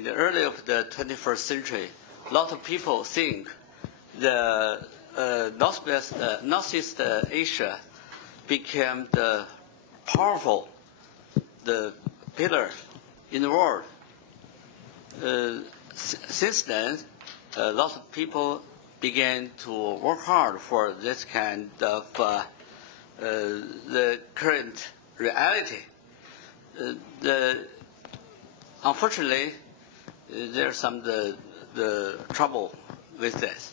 the early of the 21st century, a lot of people think the Northeast Asia became the powerful, the pillar in the world. Since then, a lot of people began to work hard for this kind of the current reality. Unfortunately, there's some the trouble with this.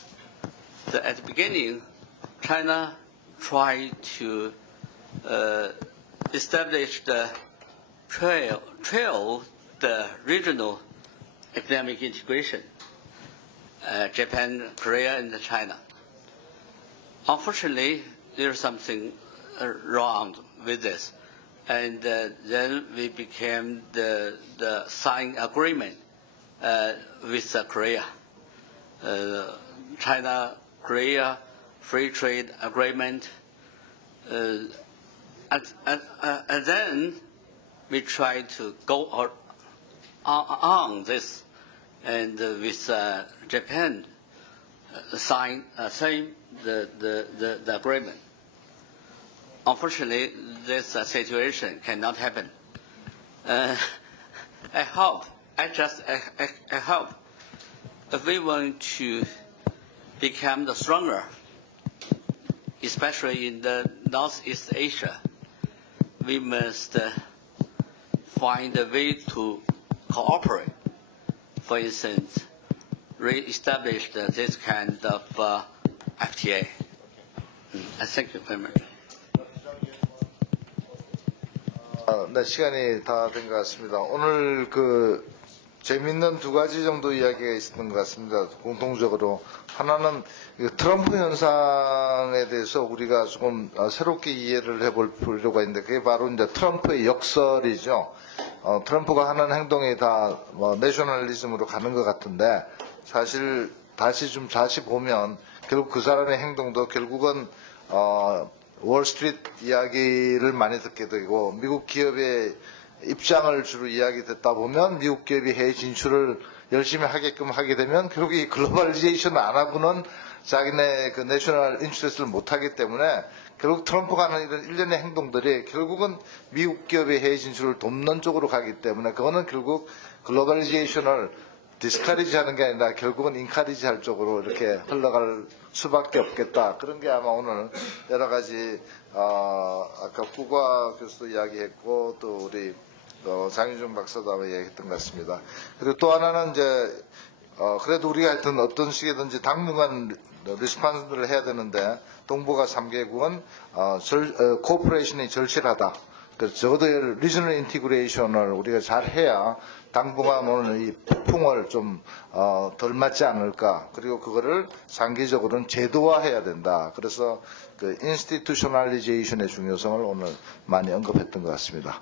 At the beginning, China tried to establish the the regional economic integration, Japan, Korea, and China. Unfortunately, there's something wrong with this. And then we became the signed agreement with Korea, China-Korea free trade agreement, and then we tried to go on this, and with Japan sign the agreement. Unfortunately, this situation cannot happen. I hope if we want to become the stronger, especially in the Northeast Asia, we must find a way to cooperate. For instance, re-establish this kind of FTA. Thank you very much. 네, 시간이 다 된 것 같습니다. 오늘 재밌는 두 가지 정도 이야기가 있었던 것 같습니다. 공통적으로 하나는 트럼프 현상에 대해서 우리가 조금 새롭게 이해를 해볼 필요가 있는데, 그게 바로 이제 트럼프의 역설이죠. 트럼프가 하는 행동이 다 내셔널리즘으로 가는 것 같은데, 사실 다시 보면 결국 그 사람의 행동도 결국은 월스트리트 이야기를 많이 듣게 되고, 미국 기업의 입장을 주로 이야기 듣다 보면 미국 기업이 해외 진출을 열심히 하게끔 하게 되면 결국 이 글로벌리제이션 안 하고는 자기네 그 내셔널 인트레스를 못 하기 때문에 결국 트럼프가 하는 이런 일련의 행동들이 결국은 미국 기업의 해외 진출을 돕는 쪽으로 가기 때문에, 그거는 결국 글로벌리제이션을 디스카리지 하는 게 아니라 결국은 인카리지 할 쪽으로 이렇게 흘러갈 수밖에 없겠다. 그런 게 아마 오늘 여러 가지 아까 구과 교수도 이야기했고, 또 우리 장윤중 박사도 아마 이야기했던 것 같습니다. 그리고 또 하나는 이제 그래도 우리가 하여튼 어떤 식이든지 당분간 리스판스를 해야 되는데, 동북아 3개국은 코퍼레이션이 절실하다. 그래서 적어도 리저널 인티그레이션을 우리가 잘 해야 당분간 오늘 이 폭풍을 좀 덜 맞지 않을까. 그리고 그거를 장기적으로는 제도화해야 된다. 그래서 그 인스티튜셔널리제이션의 중요성을 오늘 많이 언급했던 것 같습니다.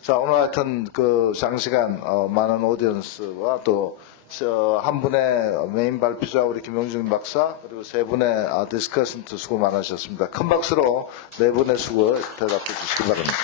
자, 오늘 하여튼 장시간 많은 오디언스와 또 한 분의 메인 발표자 우리 김용중 박사, 그리고 세 분의 디스커션트 수고 많으셨습니다. 큰 박수로 네 분의 수고 대답해 주시기 바랍니다.